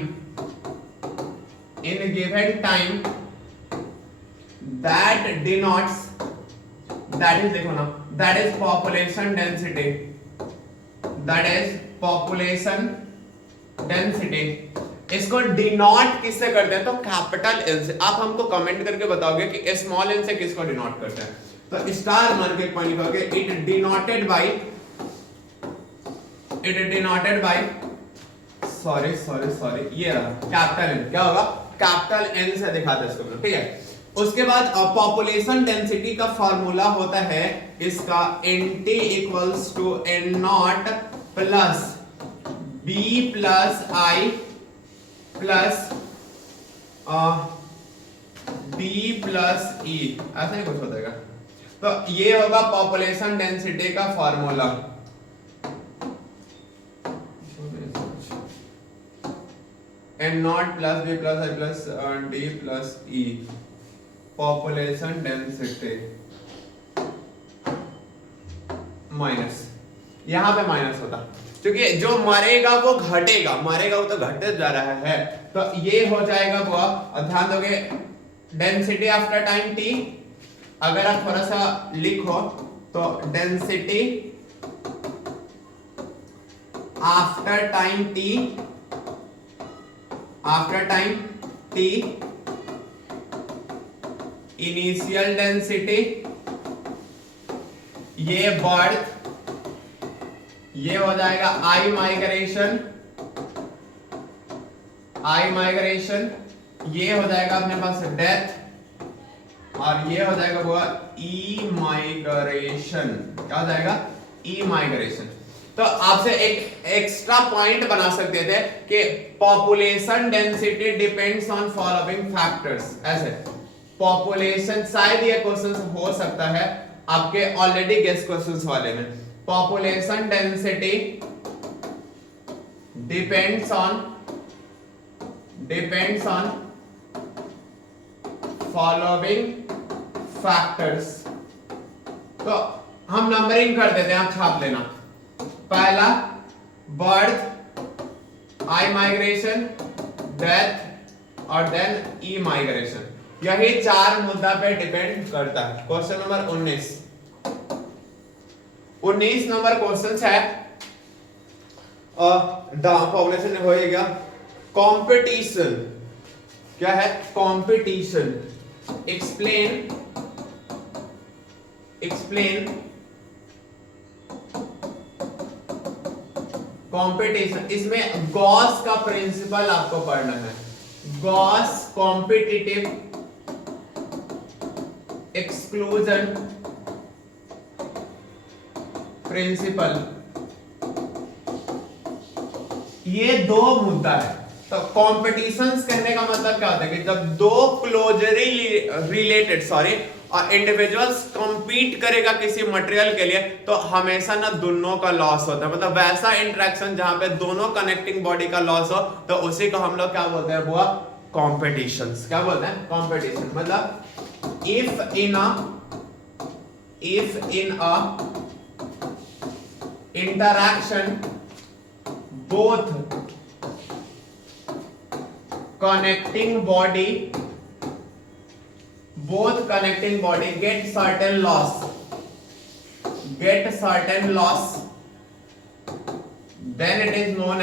that denotes, that is, देखो ना, that is population density, that is population density। इसको denote किससे करते हैं? तो capital L से। आप हमको कमेंट करके बताओगे कि स्मॉल एल से किसको डिनोट करते हैं। तो स्टार मार के पॉइंट लिखोगे, it denoted by, it denoted by, sorry, ये रहा कैपिटल एन। क्या होगा? कैपिटल एन से दिखाते हैं इसको, ठीक है। उसके बाद पॉपुलेशन डेंसिटी का फार्मूला होता है इसका nt equals to n naught plus b plus i plus d plus e, ऐसा ही कुछ हो जाएगा। तो ये होगा पॉपुलेशन डेंसिटी का formula. n naught plus b plus i plus d plus e, population density minus, यहां पे माइनस होता क्योंकि जो मरेगा वो घटेगा, मरेगा वो तो घटते जा रहा है। तो ये हो जाएगा वो, ध्यान दोगे, डेंसिटी आफ्टर टाइम t। अगर आप थोड़ा सा लिखो तो density after time t, after time t, initial density, ये बर्थ, ये हो जाएगा आई माइग्रेशन, आई माइग्रेशन, ये हो जाएगा अपने पास डेथ, और ये हो जाएगा वो ई माइग्रेशन। क्या हो जाएगा? ई माइग्रेशन। तो आपसे एक एक्स्ट्रा पॉइंट बना सकते थे कि population density depends on following factors. ऐसे पॉपुलेशन, शायद ये क्वेश्चन हो सकता है आपके ऑलरेडी गेस क्वेश्चंस वाले में। Population density depends on following factors. तो हम नंबरिंग कर देते हैं, आप छाप लेना। पहला बर्थ, आई माइग्रेशन, डेथ और देन ई माइग्रेशन। यही चार मुद्दा पे डिपेंड करता है। क्वेश्चन नंबर 19 नंबर क्वेश्चन है, पॉपुलेशन हो गया। कंपटीशन, क्या है? कंपटीशन। Explain competition. इसमें गॉस का प्रिंसिपल आपको पढ़ना है। गॉस कॉम्पिटिटिव एक्सक्लूजन प्रिंसिपल, ये दो मुद्दा है। तो कॉम्पिटिशंस कहने का मतलब क्या होता है कि जब दो क्लोजली रिलेटेड इंडिविजुअल्स compete करेगा किसी मटेरियल के लिए, तो हमेशा ना दोनों का लॉस होता है। मतलब वैसा इंटरेक्शन जहां पे दोनों कनेक्टिंग बॉडी का लॉस हो, तो उसी को हम लोग क्या बोलते हैं? वो कॉम्पिटिशंस। क्या बोलते हैं? कॉम्पिटिशन। मतलब if in a interaction both connecting body get certain loss, then it is known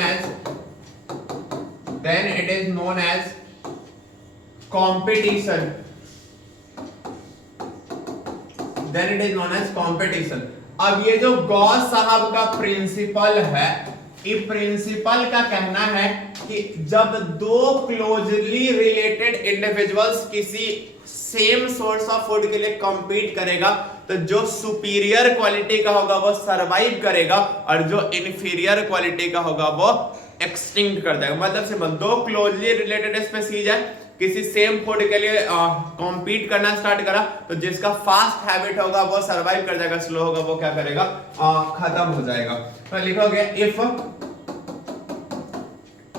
as competition, then it is known as competition. अब ये जो गॉस साहब का प्रिंसिपल है, ये प्रिंसिपल का कहना है कि जब दो क्लोजली रिलेटेड इंडिविजुअल्स किसी सेम सोर्स ऑफ फूड के लिए compete करेगा तो जो सुपीरियर क्वालिटी का होगा वो सरवाइव करेगा और जो इंफीरियर क्वालिटी का होगा वो एक्सटिंक्ट कर देगा। मतलब सिंपल, दो क्लोजली रिलेटेड स्पीसीज है, किसी सेम फूड के लिए कॉम्पीट करना स्टार्ट करा तो जिसका फास्ट हैबिट होगा वो सरवाइव कर जाएगा, स्लो होगा वो क्या करेगा, खत्म हो जाएगा। तो लिखोगे इफ,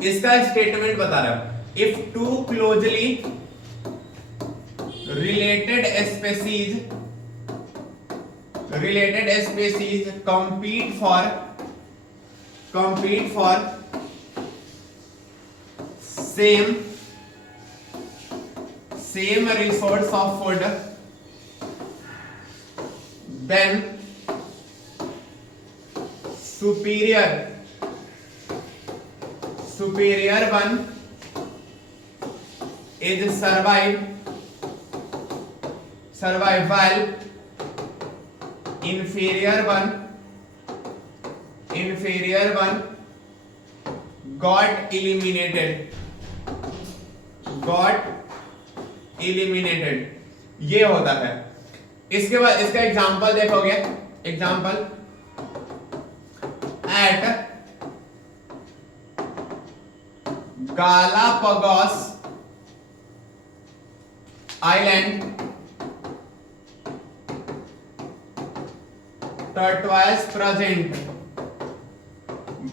इसका स्टेटमेंट बता रहा हूं, if two closely related species compete for same resource of food, then superior one is survive while inferior one got eliminated। ये होता है। इसके बाद इसका एग्जांपल देखोगे, example at Galapagos island tortoise present,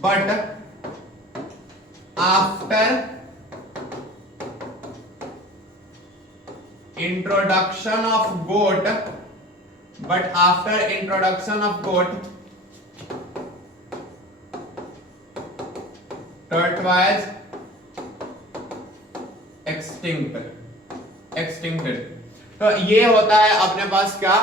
but after introduction of goat tortoise extincted। तो ये होता है अपने पास क्या,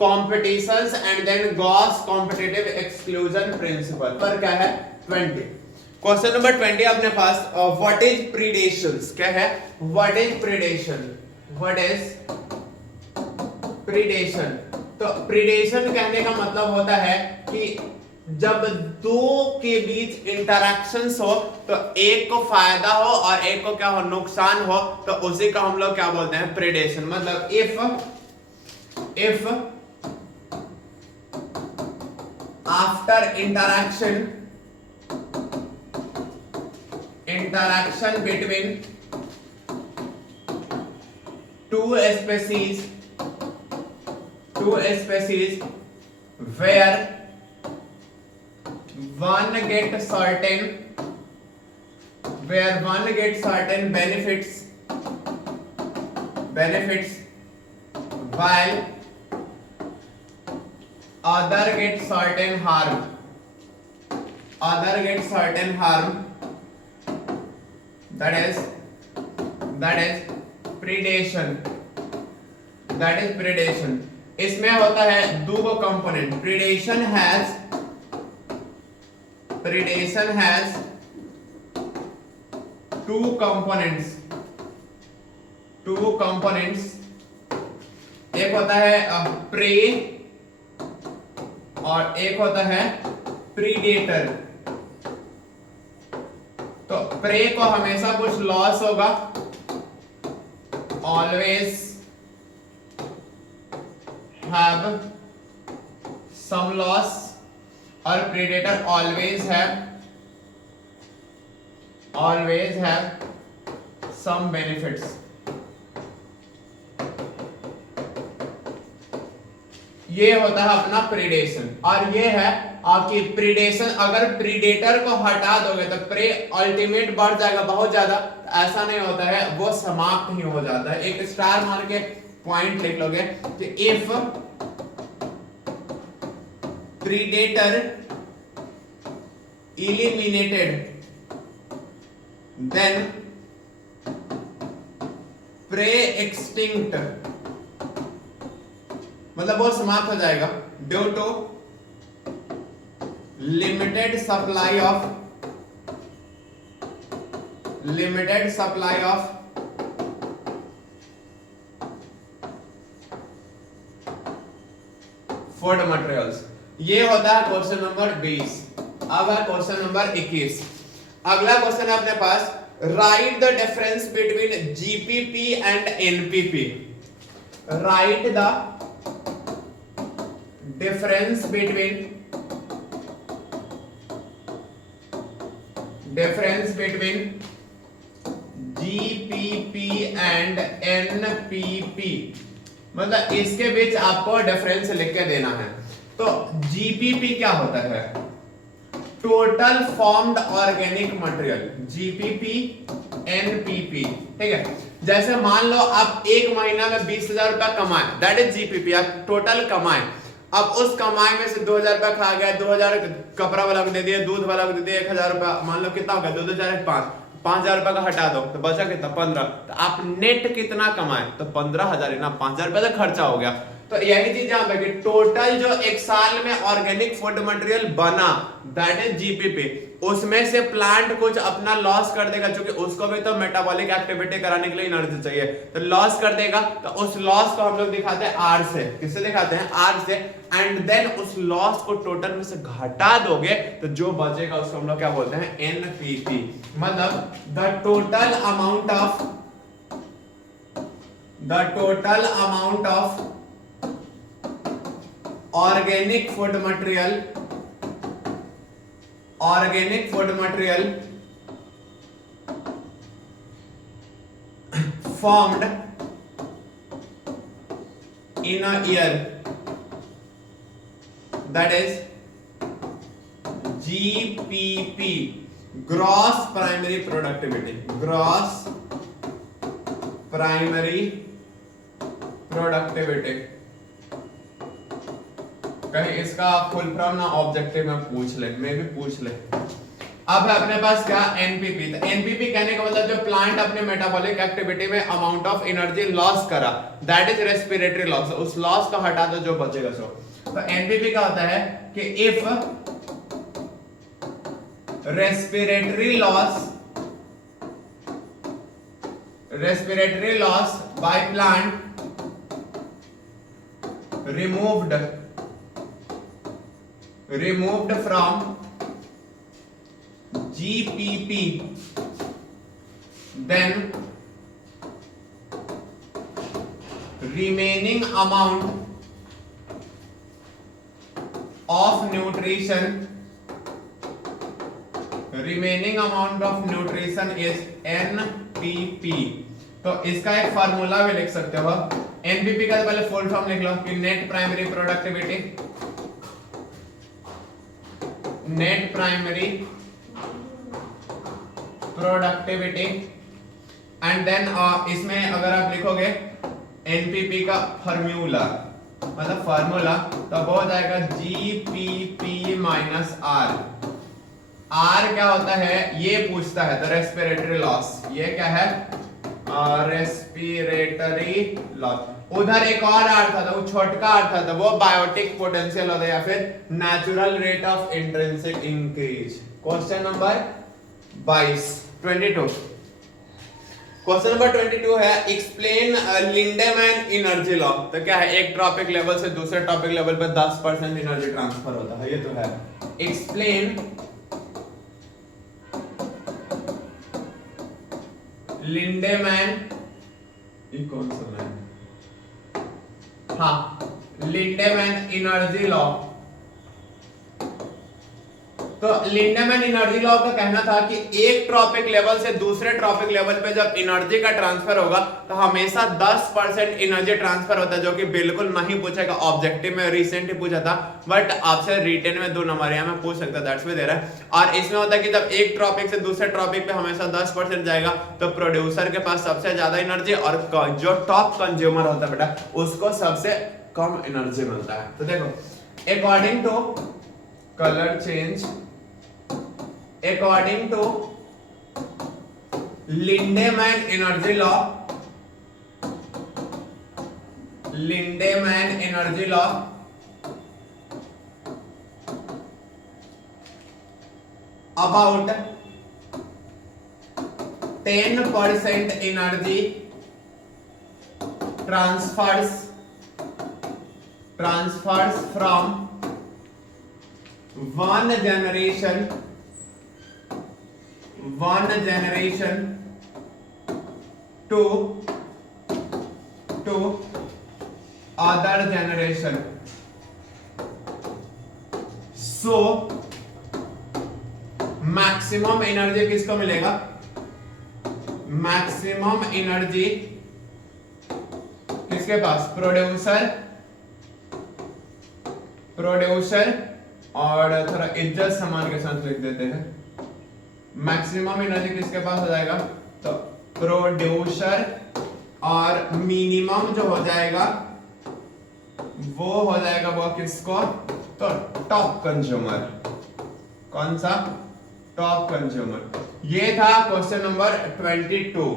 competitions and then Gauss competitive exclusion principle। पर क्या है 20। क्वेश्चन नंबर 20 अपने पास, व्हाट इज प्रीडेशंस, क्या है, व्हाट इज प्रीडेशन, तो प्रीडेशन कहने का मतलब होता है कि जब दो के बीच इंटरेक्शंस हो तो एक को फायदा हो और एक को क्या हो, नुकसान हो, तो उसी का हम लोग क्या बोलते हैं, प्रीडेशन। मतलब if after interaction between two species where one gets certain benefits while other get certain harm, that is predation। इसमें होता है दो component, predation has two components, एक होता है prey और एक होता है प्रीडेटर। तो प्रे को हमेशा कुछ लॉस होगा, ऑलवेज हैव सम लॉस, और predator always have some benefits. ये होता है अपना प्रीडेशन। और ये है कि प्रीडेशन, अगर प्रीडेटर को हटा दोगे तो प्रे अल्टीमेट बढ़ जाएगा बहुत ज्यादा, ऐसा नहीं होता है, वो समाप्त ही हो जाता है। एक स्टार मार के पॉइंट लिख लोगे कि if predator eliminated then prey extinct, मतलब वो समाप्त हो जाएगा due to limited supply of food materials. ये होता है क्वेश्चन नंबर 20। अब है क्वेश्चन नंबर 21। अगला क्वेश्चन है अपने पास, write the difference between GPP and NPP. Write the difference between GPP and NPP, मतलब इसके बीच आपको डिफरेंस लिख के देना है। तो जीपीपी क्या होता है? Total formed organic material, GPP NPP, ठीक है। जैसे मान लो आप एक महीना में 20,000 रुपया कमाए, दैट इज जीपीपी, आप टोटल कमाए। अब उस कमाई में से 2,000 रुपया खा गया, 2,000 कपड़ा वाला को दे दिया, दूध वाला को दे दिया, 1,000 रुपया, मान लो कितना हो गया, 2,2 5,000 रुपया का हटा दो तो बचा कितना 15। तो आप नेट कितना कमाए? तो 15,000 ना, 5,000 रुपया तो खर्चा हो गया। तो यही चीज यहाँ पे कि टोटल जो एक साल में ऑर्गेनिक फूड मटेरियल बना, दैट इज जीपीपी, उसमें से प्लांट कुछ अपना लॉस कर देगा, क्योंकि उसको भी तो मेटाबॉलिक एक्टिविटी कराने के लिए एनर्जी चाहिए, तो लॉस कर देगा। तो उस लॉस को हम लोग दिखाते हैं आर से। किससे दिखाते हैं? आर से। एंड देन उस लॉस को टोटल में से घटा दोगे तो जो बचेगा उसको हम लोग क्या बोलते हैं? एनपीपी। मतलब the total amount of organic food material formed in a year, that is GPP, gross primary productivity, कहीं इसका फुल फॉर्म ना ऑब्जेक्टिव में पूछ ले, मैं भी पूछ ले। अब है अपने पास क्या? एनपीपी। तो एनपीपी कहने का मतलब जो प्लांट अपने मेटाबॉलिक एक्टिविटी में अमाउंट ऑफ एनर्जी लॉस करा, दैट इज रेस्पिरेटरी लॉस, उस लॉस को हटा दो जो बचेगा सो। तो एनपीपी का होता है कि if respiratory loss by plant removed from GPP, then remaining amount of nutrition is NPP। तो इसका एक फार्मूला भी लिख सकते हो। एनपीपी का पहले फुल फॉर्म लिख लो कि net primary productivity and then इसमें अगर आप लिखोगे एनपीपी का फार्मूला, मतलब फार्मूला, तो वो हो जाएगा जीपीपी माइनस आर। आर क्या होता है ये पूछता है, तो रेस्पिरेटरी लॉस, ये क्या है? Respiratory loss. उधर एक और आर था, तो वो छोटका आर था, तो वो बायोटिक पोटेंशियल होता है या फिर natural rate of intrinsic increase. Question number 22। Question number 22 है एक्सप्लेन लिंडेमैन एनर्जी लॉ। तो क्या है? एक टॉपिक लेवल से दूसरे टॉपिक लेवल पर 10% एनर्जी ट्रांसफर होता है, ये तो है। एक्सप्लेन लिंडेमैन, ये कौन सा है? हाँ, लिंडेमैन एनर्जी लॉ। तो लिंडेमैन एनर्जी लॉ का कहना था कि एक ट्रॉपिक लेवल से दूसरे ट्रॉपिक लेवल पे जब एनर्जी का ट्रांसफर होगा तो हमेशा 10% एनर्जी ट्रांसफर होता है, जो कि बिल्कुल नहीं पूछेगा। ऑब्जेक्टिव में रिसेंटली पूछा था, बट आपसे रिटन में 2 नंबर यहाँ में पूछ सकता है, दैट्स में दे रहा है। और इसमें होता है कि जब एक ट्रॉपिक से दूसरे ट्रॉपिक पे हमेशा 10% जाएगा तो प्रोड्यूसर के पास सबसे ज्यादा एनर्जी, और जो टॉप कंज्यूमर होता है बेटा उसको सबसे कम एनर्जी मिलता है। तो देखो, according to colour change, according to Lindemann energy law, about 10% energy transfers transfers from one generation to other generation. So maximum energy किसको मिलेगा? मैक्सिमम एनर्जी किसके पास? प्रोड्यूसर और थोड़ा इज्जत सम्मान के साथ लिख देते हैं, मैक्सिमम एनर्जी किसके पास हो जाएगा? तो प्रोड्यूसर, और मिनिमम जो हो जाएगा वो हो जाएगा वो किसको? तो टॉप कंज्यूमर। कौन सा? Top consumer. ये था क्वेश्चन नंबर 22।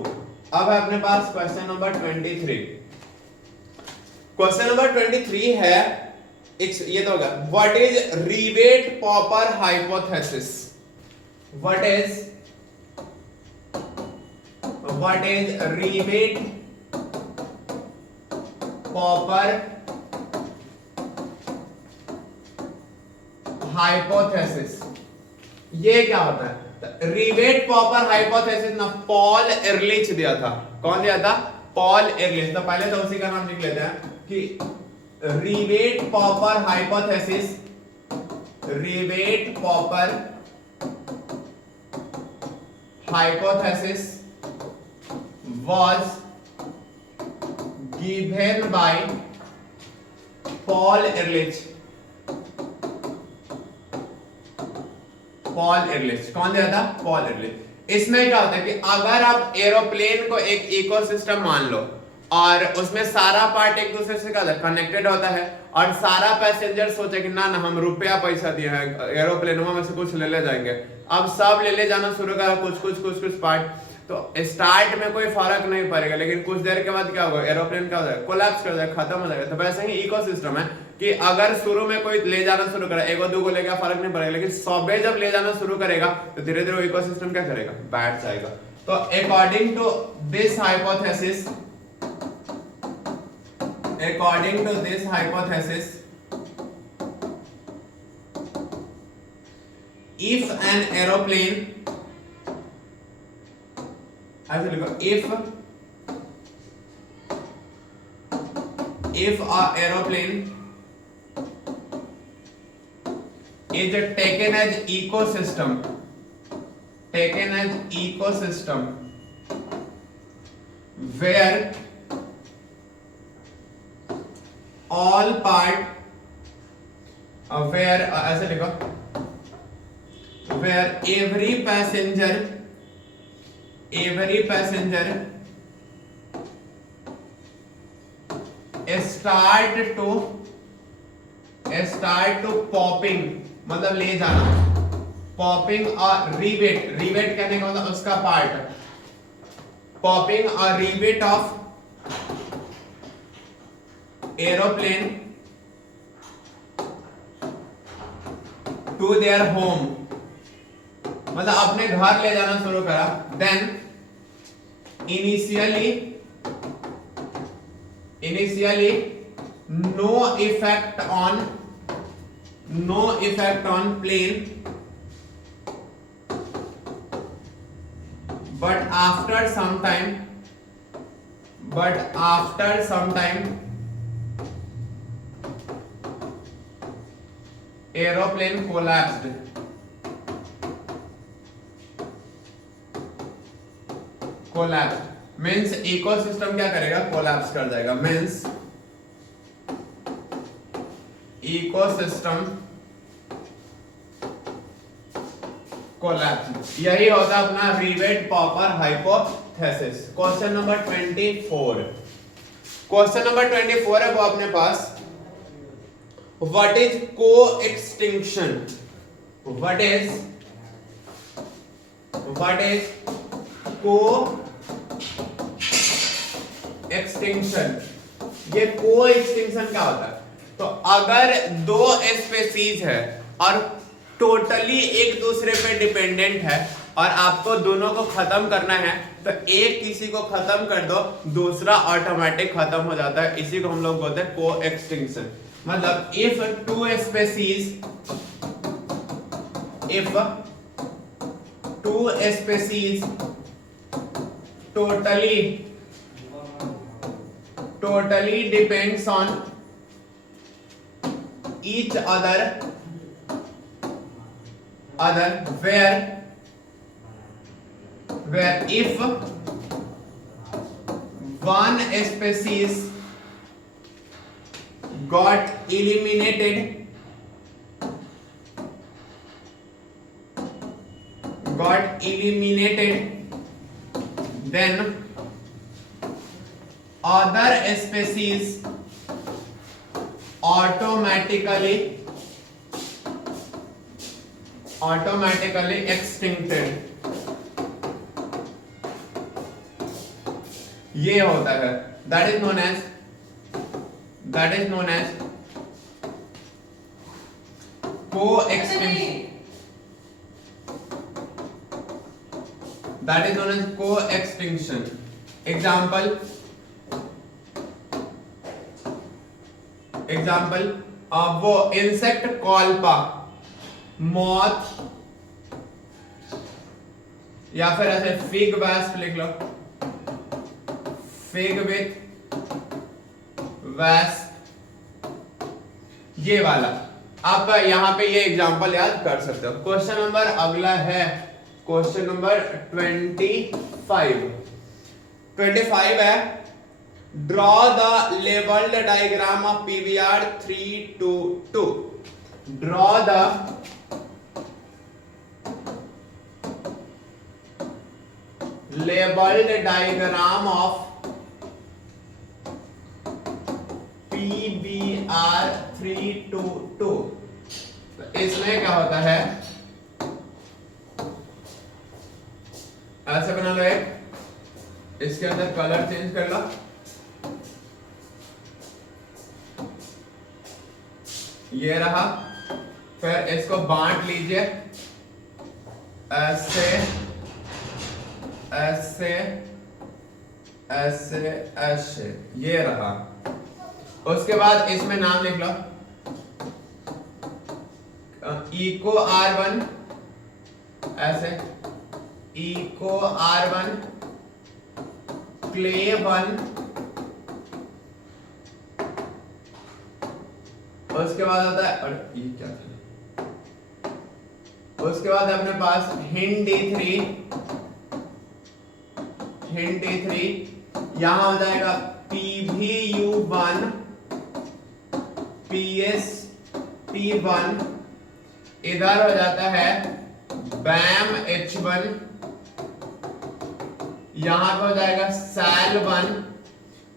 अब है अपने पास क्वेश्चन नंबर 23। क्वेश्चन नंबर 23 है, ये तो होगा, what is rivet-popper hypothesis? What is Rietveld-Popper hypothesis? ये क्या होता है? Rietveld-Popper hypothesis ना पॉल एरलिच दिया था। कौन दिया था? पॉल एरलिच। तो पहले तो उसी का नाम लिख लेते हैं कि Rietveld-Popper hypothesis, Rietveld-Popper hypothesis was given by Paul Ehrlich. कौन दिया था? पॉल एरलिच। इसमें क्या होता है कि अगर आप एरोप्लेन को एक इकोसिस्टम मान लो और उसमें सारा पार्ट एक दूसरे से क्या कनेक्टेड होता है, और सारा पैसेंजर सोचे कि ना हम रुपया पैसा दिए हैं, एरोप्लेन में से कुछ ले जाएंगे, अब सब ले जाना शुरू करा, कुछ पार्ट, तो स्टार्ट में कोई फर्क नहीं पड़ेगा, लेकिन कुछ देर के बाद क्या होगा? एरोप्लेन क्या हो जाएगा? कोलैप्स कर जाएगा, खत्म हो जाएगा। तो वैसे ही इकोसिस्टम है कि अगर शुरू में कोई ले जाना शुरू करे, एगो दूगो ले गया फर्क नहीं पड़ेगा, लेकिन सबे जब ले जाना शुरू करेगा तो धीरे धीरे इकोसिस्टम क्या करेगा? बैठ जाएगा। तो according to this hypothesis, if an aeroplane, ऐसे लिखो, if a aeroplane is taken as ecosystem where all part, ऐसे लिखो, where every passenger start to popping, मतलब ले जाना, पॉपिंग और रिवेट कहने का मतलब उसका पार्ट, पॉपिंग और rivet off aeroplane to their home, मतलब अपने घर ले जाना शुरू करा, then initially no effect on plane, but after some time aeroplane collapsed. Means ecosystem क्या करेगा? कोलैप्स कर जाएगा। Means ecosystem collapse. यही होता है अपना रिवेट-पॉपर हाइपोथेसिस। क्वेश्चन नंबर 24 है वो अपने पास, what is coextinction? What is coextinction? ये को-एक्सटिंक्शन क्या होता है? तो अगर दो स्पीशीज है और टोटली एक दूसरे पे डिपेंडेंट है और आपको दोनों को खत्म करना है, तो एक किसी को खत्म कर दो, दूसरा ऑटोमेटिक खत्म हो जाता है। इसी को हम लोग बोलते हैं को-एक्सटिंक्शन। मतलब if two species totally depends on each other where if one species got eliminated then other species automatically extincted. ये होता है, that is known as co-extinction. Example, वो इंसेक्ट कॉल्पा, मॉथ, या फिर ऐसे फिग वैस्प लिख लो, फिग विथ वैस्प, ये वाला आप यहां पे ये एग्जांपल याद कर सकते हो। क्वेश्चन नंबर अगला है क्वेश्चन नंबर 25 है, draw the labelled diagram of PBR 322। Draw the labelled diagram of PBR 322। इसमें क्या होता है, ऐसे बना लो एक, इसके अंदर कलर चेंज कर लो, ये रहा, फिर इसको बांट लीजिए ऐसे ऐसे ऐसे ऐसे, ये रहा। उसके बाद इसमें नाम लिख लो, इको R1 ऐसे, इको R1, क्ले 1, उसके बाद होता है, और ये क्या था, उसके बाद अपने पास हिंट D3, यहां हो जाएगा PVU1, PSP1, इधर हो जाता है BAM H1, यहां पे हो जाएगा SAL1,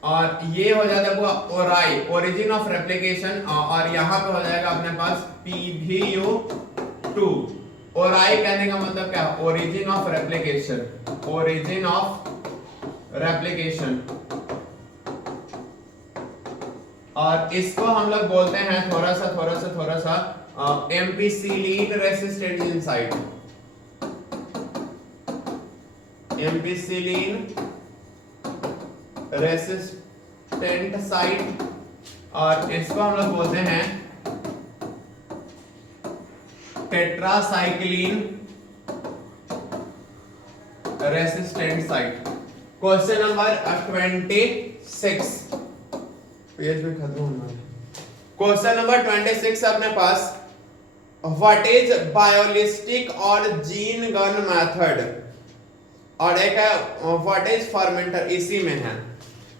और ये हो जाता है वो ओराई, ओरिजिन ऑफ रेप्लिकेशन, और यहां पे हो जाएगा अपने पास PVU2। ओराई कहने का मतलब क्या, ओरिजिन ऑफ रेप्लिकेशन, और इसको हम लोग बोलते हैं थोड़ा सा एम्पिसिलीन रेसिस्टेंट साइट, एम्पिसिलीन रेसिस्टेंट साइट, और इसको हम लोग बोलते हैं tetracycline resistant site. Question number 26, page में खत्म होना है। क्वेश्चन नंबर 26 अपने पास, व्हाट इज बायोलिस्टिक और जीन गन मेथड, और एक है व्हाट इज फर्मेंटर, इसी में है।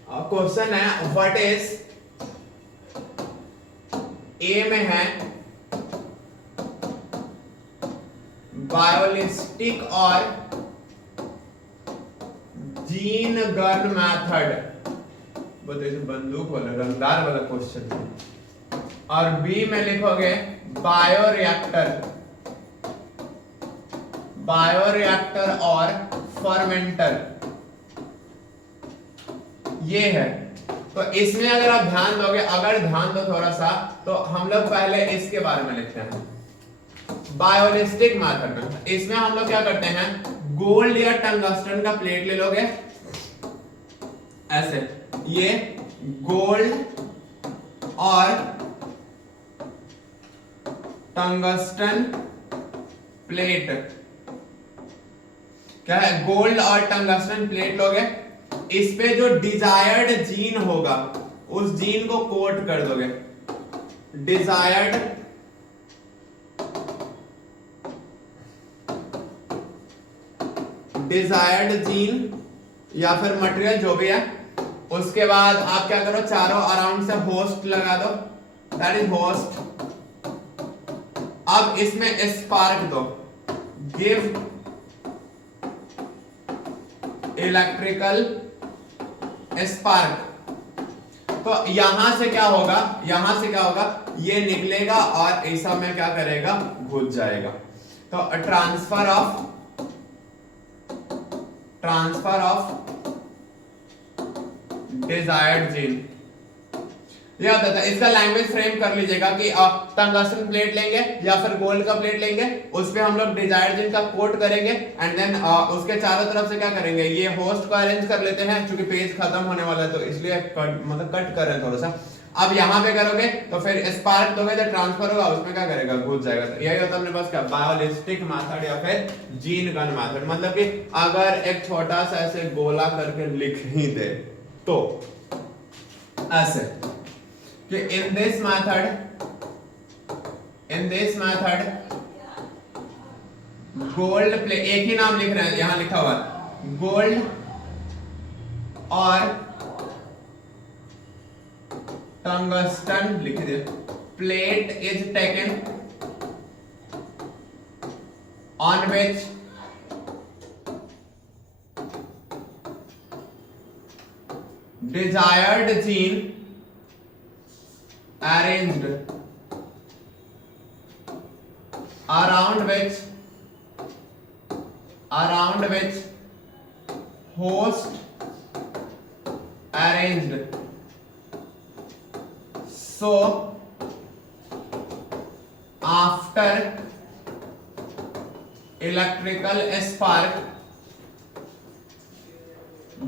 क्वेश्चन है व्हाट इज, ए में है बायोलिस्टिक और जीन गन मेथड, बताइए बंदूक वाला रंगदार वाला क्वेश्चन, और बी में लिखोगे बायोरिएक्टर और फर्मेंटर, ये है। तो इसमें अगर आप ध्यान दोगे, अगर ध्यान दो थोड़ा सा, तो हम लोग पहले इसके बारे में लिखते हैं। बायोलिस्टिक मेथड में इसमें हम लोग क्या करते हैं, गोल्ड या टंगस्टन का प्लेट ले लोगे ऐसे, ये गोल्ड और टंगस्टन प्लेट, क्या है, गोल्ड और टंगस्टन प्लेट लोगे, इस पे जो डिजायर्ड जीन होगा उस जीन को कोट कर दोगे, डिजायर्ड जीन या फिर मटेरियल जो भी है। उसके बाद आप क्या करो, चारों अराउंड से होस्ट लगा दो, दैट इज होस्ट। अब इसमें स्पार्क दो, गिव इलेक्ट्रिकल स्पार्क। तो यहां से क्या होगा, ये निकलेगा और ऐसा में क्या करेगा, घुस जाएगा। तो ट्रांसफर ऑफ डिजायर्ड जीन, ये होता था। इसका लैंग्वेज फ्रेम कर लीजिएगा कि टंगस्टन प्लेट लेंगे या फिर गोल्ड का प्लेट लेंगे, उस पे हम लोग डिजायर्ड जीन का कोट करेंगे एंड देन उसके चारों तरफ से क्या करेंगे, ये होस्ट को अरेंज कर लेते हैं, क्योंकि पेज खत्म होने वाला है तो इसलिए कट कर रहे हैं थोड़ा सा। अब यहाँ पे करोगे तो फिर स्पार्क दोगे तो ट्रांसफर होगा, उसमें क्या करेगा, घुस जाएगा। तो यही होता है अपने पास क्या, बायोलिस्टिक मेथड या फिर जीन गन मेथड। मतलब कि अगर एक छोटा सा ऐसे गोला करके लिख ही दे तो ऐसे कि in this method gold plate, एक ही नाम लिख रहे हैं, यहां लिखा हुआ गोल्ड और टंगस्टन लिख दिया, plate is taken on which desired gene arranged around which host arranged, so after electrical spark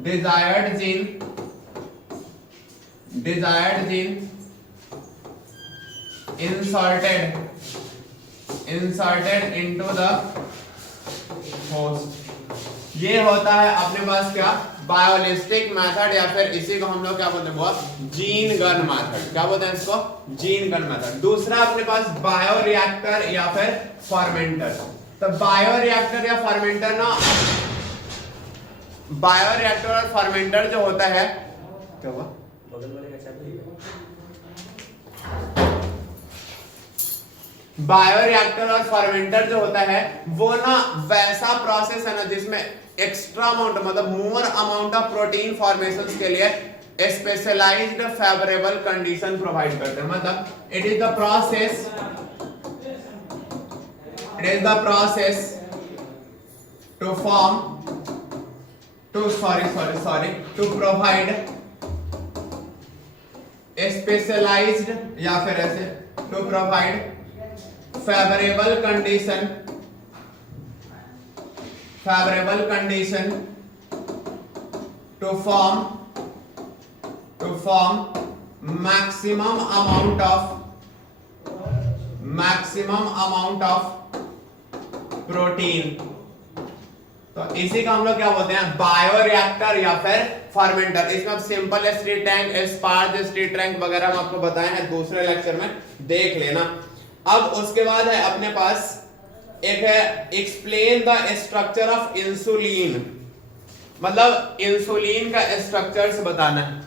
desired gene inserted into the host। ये होता है अपने पास क्या, बायोलिस्टिक मेथड या फिर इसी को हम लोग क्या बोलते हैं, जीन गन मेथड। क्या बोलते हैं इसको, जीन गन मेथड। दूसरा अपने पास बायोरिएक्टर या फिर फर्मेंटर। तो बायोरिएक्टर या फर्मेंटर ना, बायोरिएक्टर और फर्मेंटर जो होता है, क्या हुआ, बायोरिएक्टर और फर्मेंटर जो होता है वो ना वैसा प्रोसेस है ना जिसमें एक्स्ट्रा अमाउंट, मतलब more amount of protein formations के लिए स्पेशलाइज्ड फेवरेबल कंडीशन प्रोवाइड करते हैं। मतलब it is the process to provide specialised या फिर ऐसे to provide favorable condition to form maximum amount of protein। तो इसी का हम लोग क्या बोलते हैं, बायोरिएक्टर या फिर फर्मेंटर। इसमें अब simple steel tank, sparge steel tank वगैरह हम आपको बताए हैं दूसरे लेक्चर में, देख लेना। अब उसके बाद है अपने पास एक है explain the structure of insulin, मतलब इंसुलिन का स्ट्रक्चर से बताना है।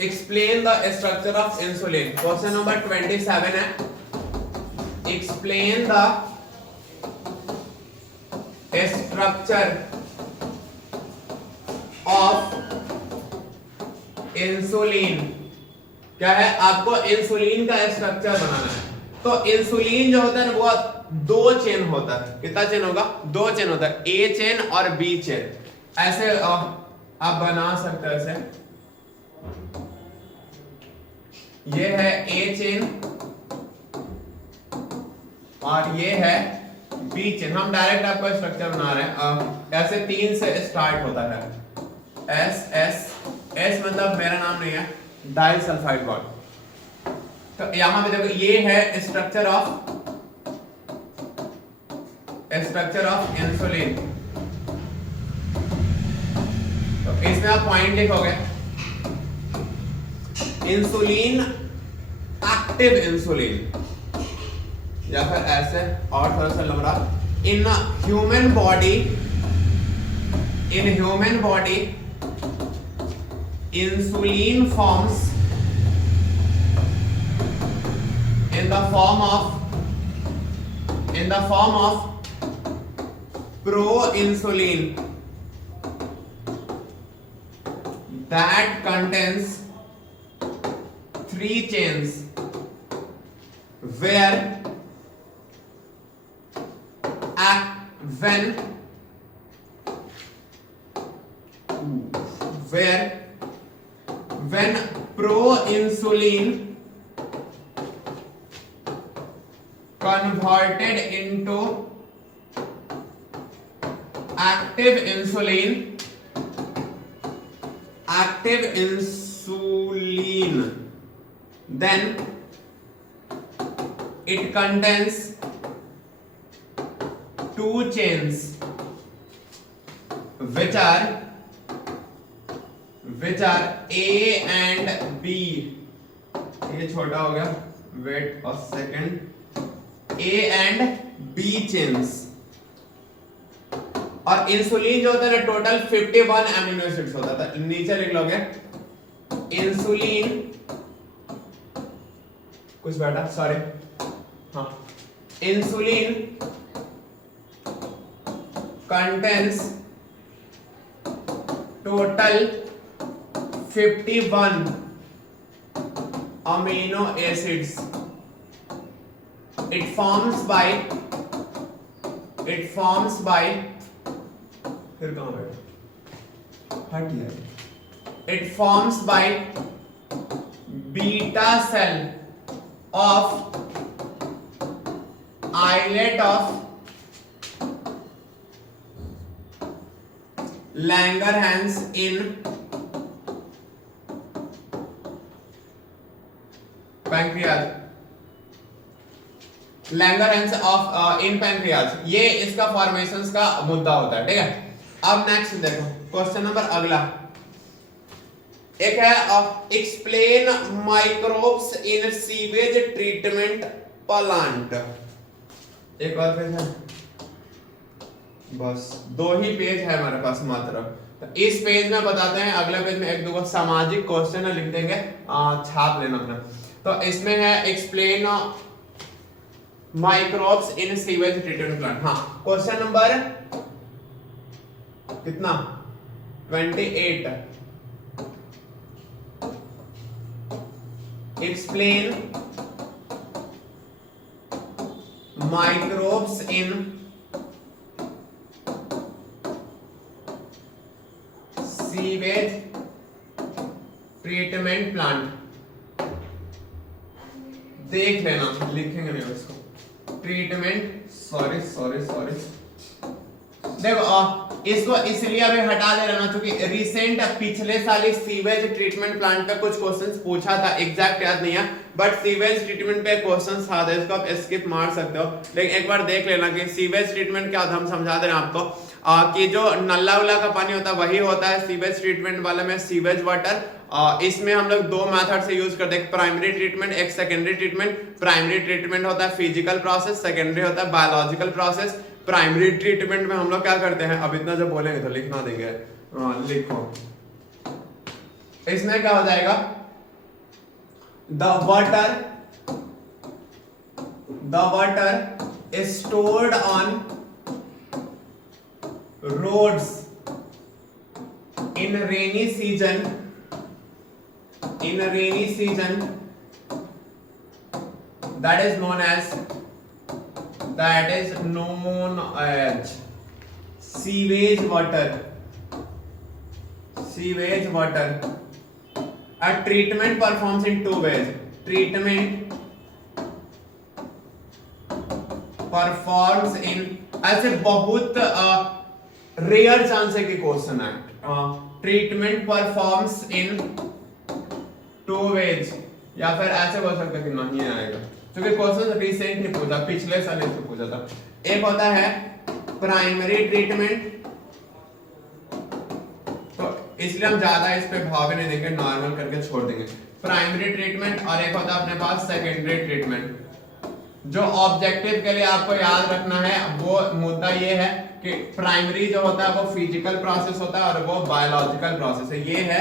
Explain the structure of insulin, question number 27 है। Explain the structure of insulin. क्या है, आपको इंसुलिन का स्ट्रक्चर बनाना है। तो इंसुलिन जो होता है ना वो दो चेन होता है। कितना चेन होगा, दो चेन होता है, ए चेन और बी चेन। ऐसे आप बना सकते हो ऐसे, ये है ए चेन और ये है बी चेन। हम डायरेक्ट आपको स्ट्रक्चर बना रहे हैं। ऐसे 3 से स्टार्ट होता है, एस एस एस मतलब मेरा नाम नहीं है, डाइसल्फाइड बॉन्ड। तो यहां पे देखो ये है स्ट्रक्चर ऑफ इंसुलिन। तो इसमें आप पॉइंट लिखोगे इंसुलिन, एक्टिव इंसुलिन, या फिर ऐसे और थोड़ा सा लंबा, in human body insulin forms in the form of proinsulin that contains 3 chains where when proinsulin converted into active insulin, then it contains 2 chains which are A and B। ये छोटा हो गया, wait a second, A and B chains। और insulin जो होता है ना total 51 amino acids होता था। नीचे लिख लोगे इंसुलिन, कुछ बेटा सॉरी, हाँ, insulin contains total 51 amino acids। It forms by फिर कहां बैठा, हट गया, it forms by beta cell of islet of Langerhans in pancreas, Langerhans of in pancreas। ये इसका फॉर्मेशंस का मुद्दा होता है, ठीक है। अब नेक्स्ट देखो क्वेश्चन नंबर अगला, एक है explain microbes in sewage treatment plant. एक और पेज है, बस 2 ही पेज है हमारे पास मात्र। तो इस पेज में बताते हैं, अगले पेज में एक दो सामाजिक क्वेश्चन लिख देंगे, छाप लेना अपना। तो इसमें है explain microbes in sewage treatment plant. हाँ, क्वेश्चन नंबर कितना 28, explain microbes in sewage treatment plant. देख लेना, लिखेंगे नहीं उसको, ट्रीटमेंट, सॉरी देखो इसको इसलिए अभी हटा दे रहा क्योंकि रिसेंट पिछले साल इस सीवेज ट्रीटमेंट प्लांट पे कुछ क्वेश्चंस पूछा था, एग्जैक्ट याद नहीं है, बट सीवेज ट्रीटमेंट पे क्वेश्चंस था, इसको आप स्किप मार सकते हो। लेकिन एक बार देख लेना कि सीवेज ट्रीटमेंट क्या होता है, हम समझा दे रहे हैं आपको कि जो नल्ला उल्ला का पानी होता है वही होता है सीवेज ट्रीटमेंट वाले में सीवेज वाटर। इसमें हम लोग 2 मेथड से यूज करते हैं, एक प्राइमरी ट्रीटमेंट, एक सेकेंडरी ट्रीटमेंट। प्राइमरी ट्रीटमेंट होता है फिजिकल प्रोसेस, सेकेंडरी होता है बायोलॉजिकल प्रोसेस। प्राइमरी ट्रीटमेंट में हम लोग क्या करते हैं, अब इतना जब बोलेंगे तो लिखना देंगे, लिखो। इसमें क्या हो जाएगा, the water is stored on roads in rainy season, that is known as sewage water. A treatment performs in 2 ways. Treatment performs in, ऐसे बहुत रेयर चांस है कि क्वेश्चन है, ट्रीटमेंट परफॉर्म्स इन 2 ways, या फिर ऐसे बोल सकते कि नहीं आएगा, क्योंकि क्वेश्चन रिसेंट नहीं पूछा, पिछले साल इसको पूछा था। एक होता है प्राइमरी ट्रीटमेंट, तो इसलिए हम ज्यादा इस पे भाव नहीं देंगे, नॉर्मल करके छोड़ देंगे। प्राइमरी ट्रीटमेंट, और एक होता है अपने पास सेकेंडरी ट्रीटमेंट। जो ऑब्जेक्टिव के लिए आपको याद रखना है वो मुद्दा ये है कि प्राइमरी जो होता है वो फिजिकल प्रोसेस होता है और वो बायोलॉजिकल प्रोसेस है। ये है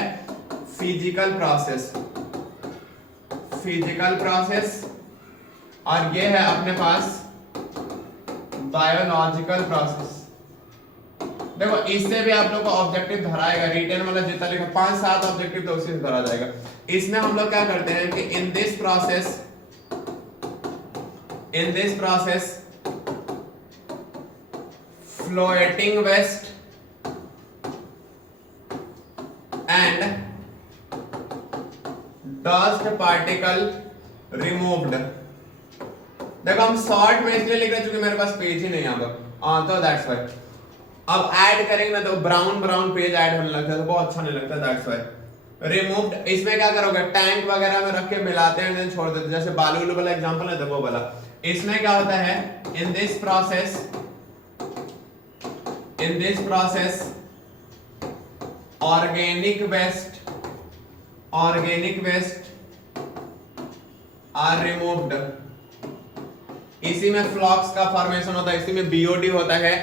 फिजिकल प्रोसेस, फिजिकल प्रोसेस, और ये है अपने पास बायोलॉजिकल प्रोसेस। देखो इससे भी आप लोग को ऑब्जेक्टिव धराएगा, रिटर्न वाला जितना लिखा 5-7 ऑब्जेक्टिव तो उसी से धरा जाएगा। इसमें हम लोग क्या करते हैं कि in this process floating waste and dust particle removed. देखो हम शॉर्ट में इसलिए लिख रहे हैं क्योंकि मेरे पास पेज ही नहीं है तो दैट्स व्हाई। अब ऐड करेंगे ना तो ब्राउन पेज ऐड होने लगता है, तो बहुत अच्छा नहीं लगता, दैट्स व्हाई। रिमूव्ड, इसमें क्या करोगे, टैंक वगैरह में रख के मिलाते हैं देन छोड़ देते, जैसे बालू वाला एग्जांपल है तो वो वाला। इसमें क्या होता है, in this process organic waste are removed. इसी में फ्लॉक्स का फॉर्मेशन होता है, इसी में बीओडी होता है,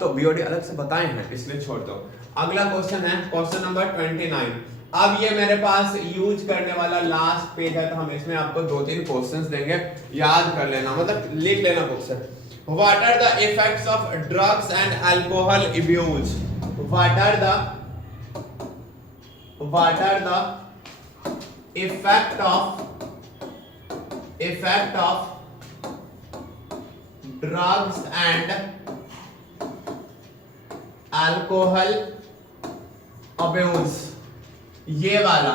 तो बीओडी अलग से बताए हैं इसलिए छोड़ दो। अगला क्वेश्चन है क्वेश्चन नंबर 29। अब ये मेरे पास यूज करने वाला लास्ट पेज है, तो हम इसमें आपको 2-3 क्वेश्चंस देंगे, याद कर लेना, मतलब लिख लेना बुक से। What are the effects of drugs and alcohol abuse? What are the effect of drugs and alcohol abuse? ये वाला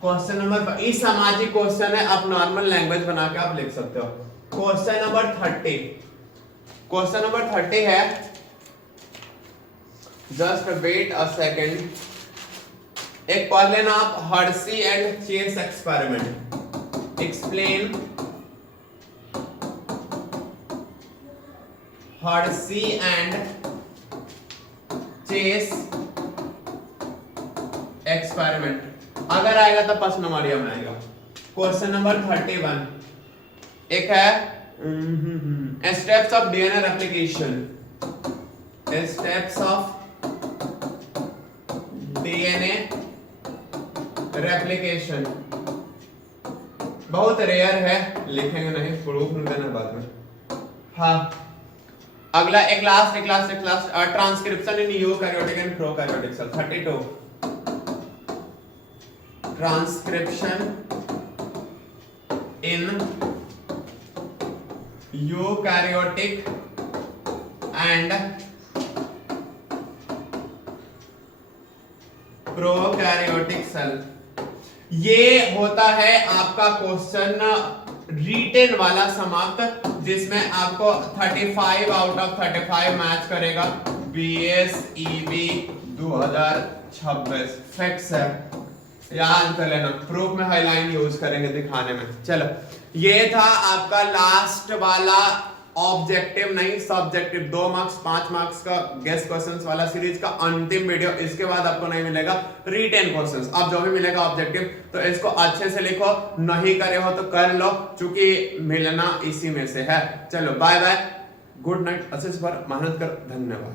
क्वेश्चन नंबर, इस सामाजिक क्वेश्चन है, आप नॉर्मल लैंग्वेज बना के आप लिख सकते हो। क्वेश्चन नंबर 30 है, जस्ट वेट अ सेकेंड, एक पढ़ लेना आप, Hershey and chess experiment. Explain Hershey and chess experiment. अगर आएगा तो फर्स्ट नंबर में आएगा। क्वेश्चन नंबर 31 एक है steps of DNA replication. Steps of DNA replication बहुत रेयर है, लिखेंगे नहीं, प्रूफ नहीं देना बाद में। हाँ, अगला एक last transcription in eukaryotic and prokaryotic cell. 32 transcription in eukaryotic and prokaryotic cell. ये होता है आपका क्वेश्चन रिटेन वाला समाप्त, जिसमें आपको 35 आउट ऑफ 35 मैच करेगा। BSEB 2026 फैक्ट्स है, याद कर लेना। प्रूफ में हाईलाइन यूज करेंगे दिखाने में। चलो, ये था आपका लास्ट वाला ऑब्जेक्टिव नहीं सब्जेक्टिव 2 मार्क्स 5 मार्क्स का गेस क्वेश्चंस वाला सीरीज का अंतिम वीडियो। इसके बाद आपको नहीं मिलेगा रिटेन क्वेश्चंस। अब जो भी मिलेगा ऑब्जेक्टिव तो इसको अच्छे से लिखो, नहीं करे हो तो कर लो, क्योंकि मिलना इसी में से है। चलो बाय बाय, गुड नाइट, अच्छे से मेहनत कर, धन्यवाद।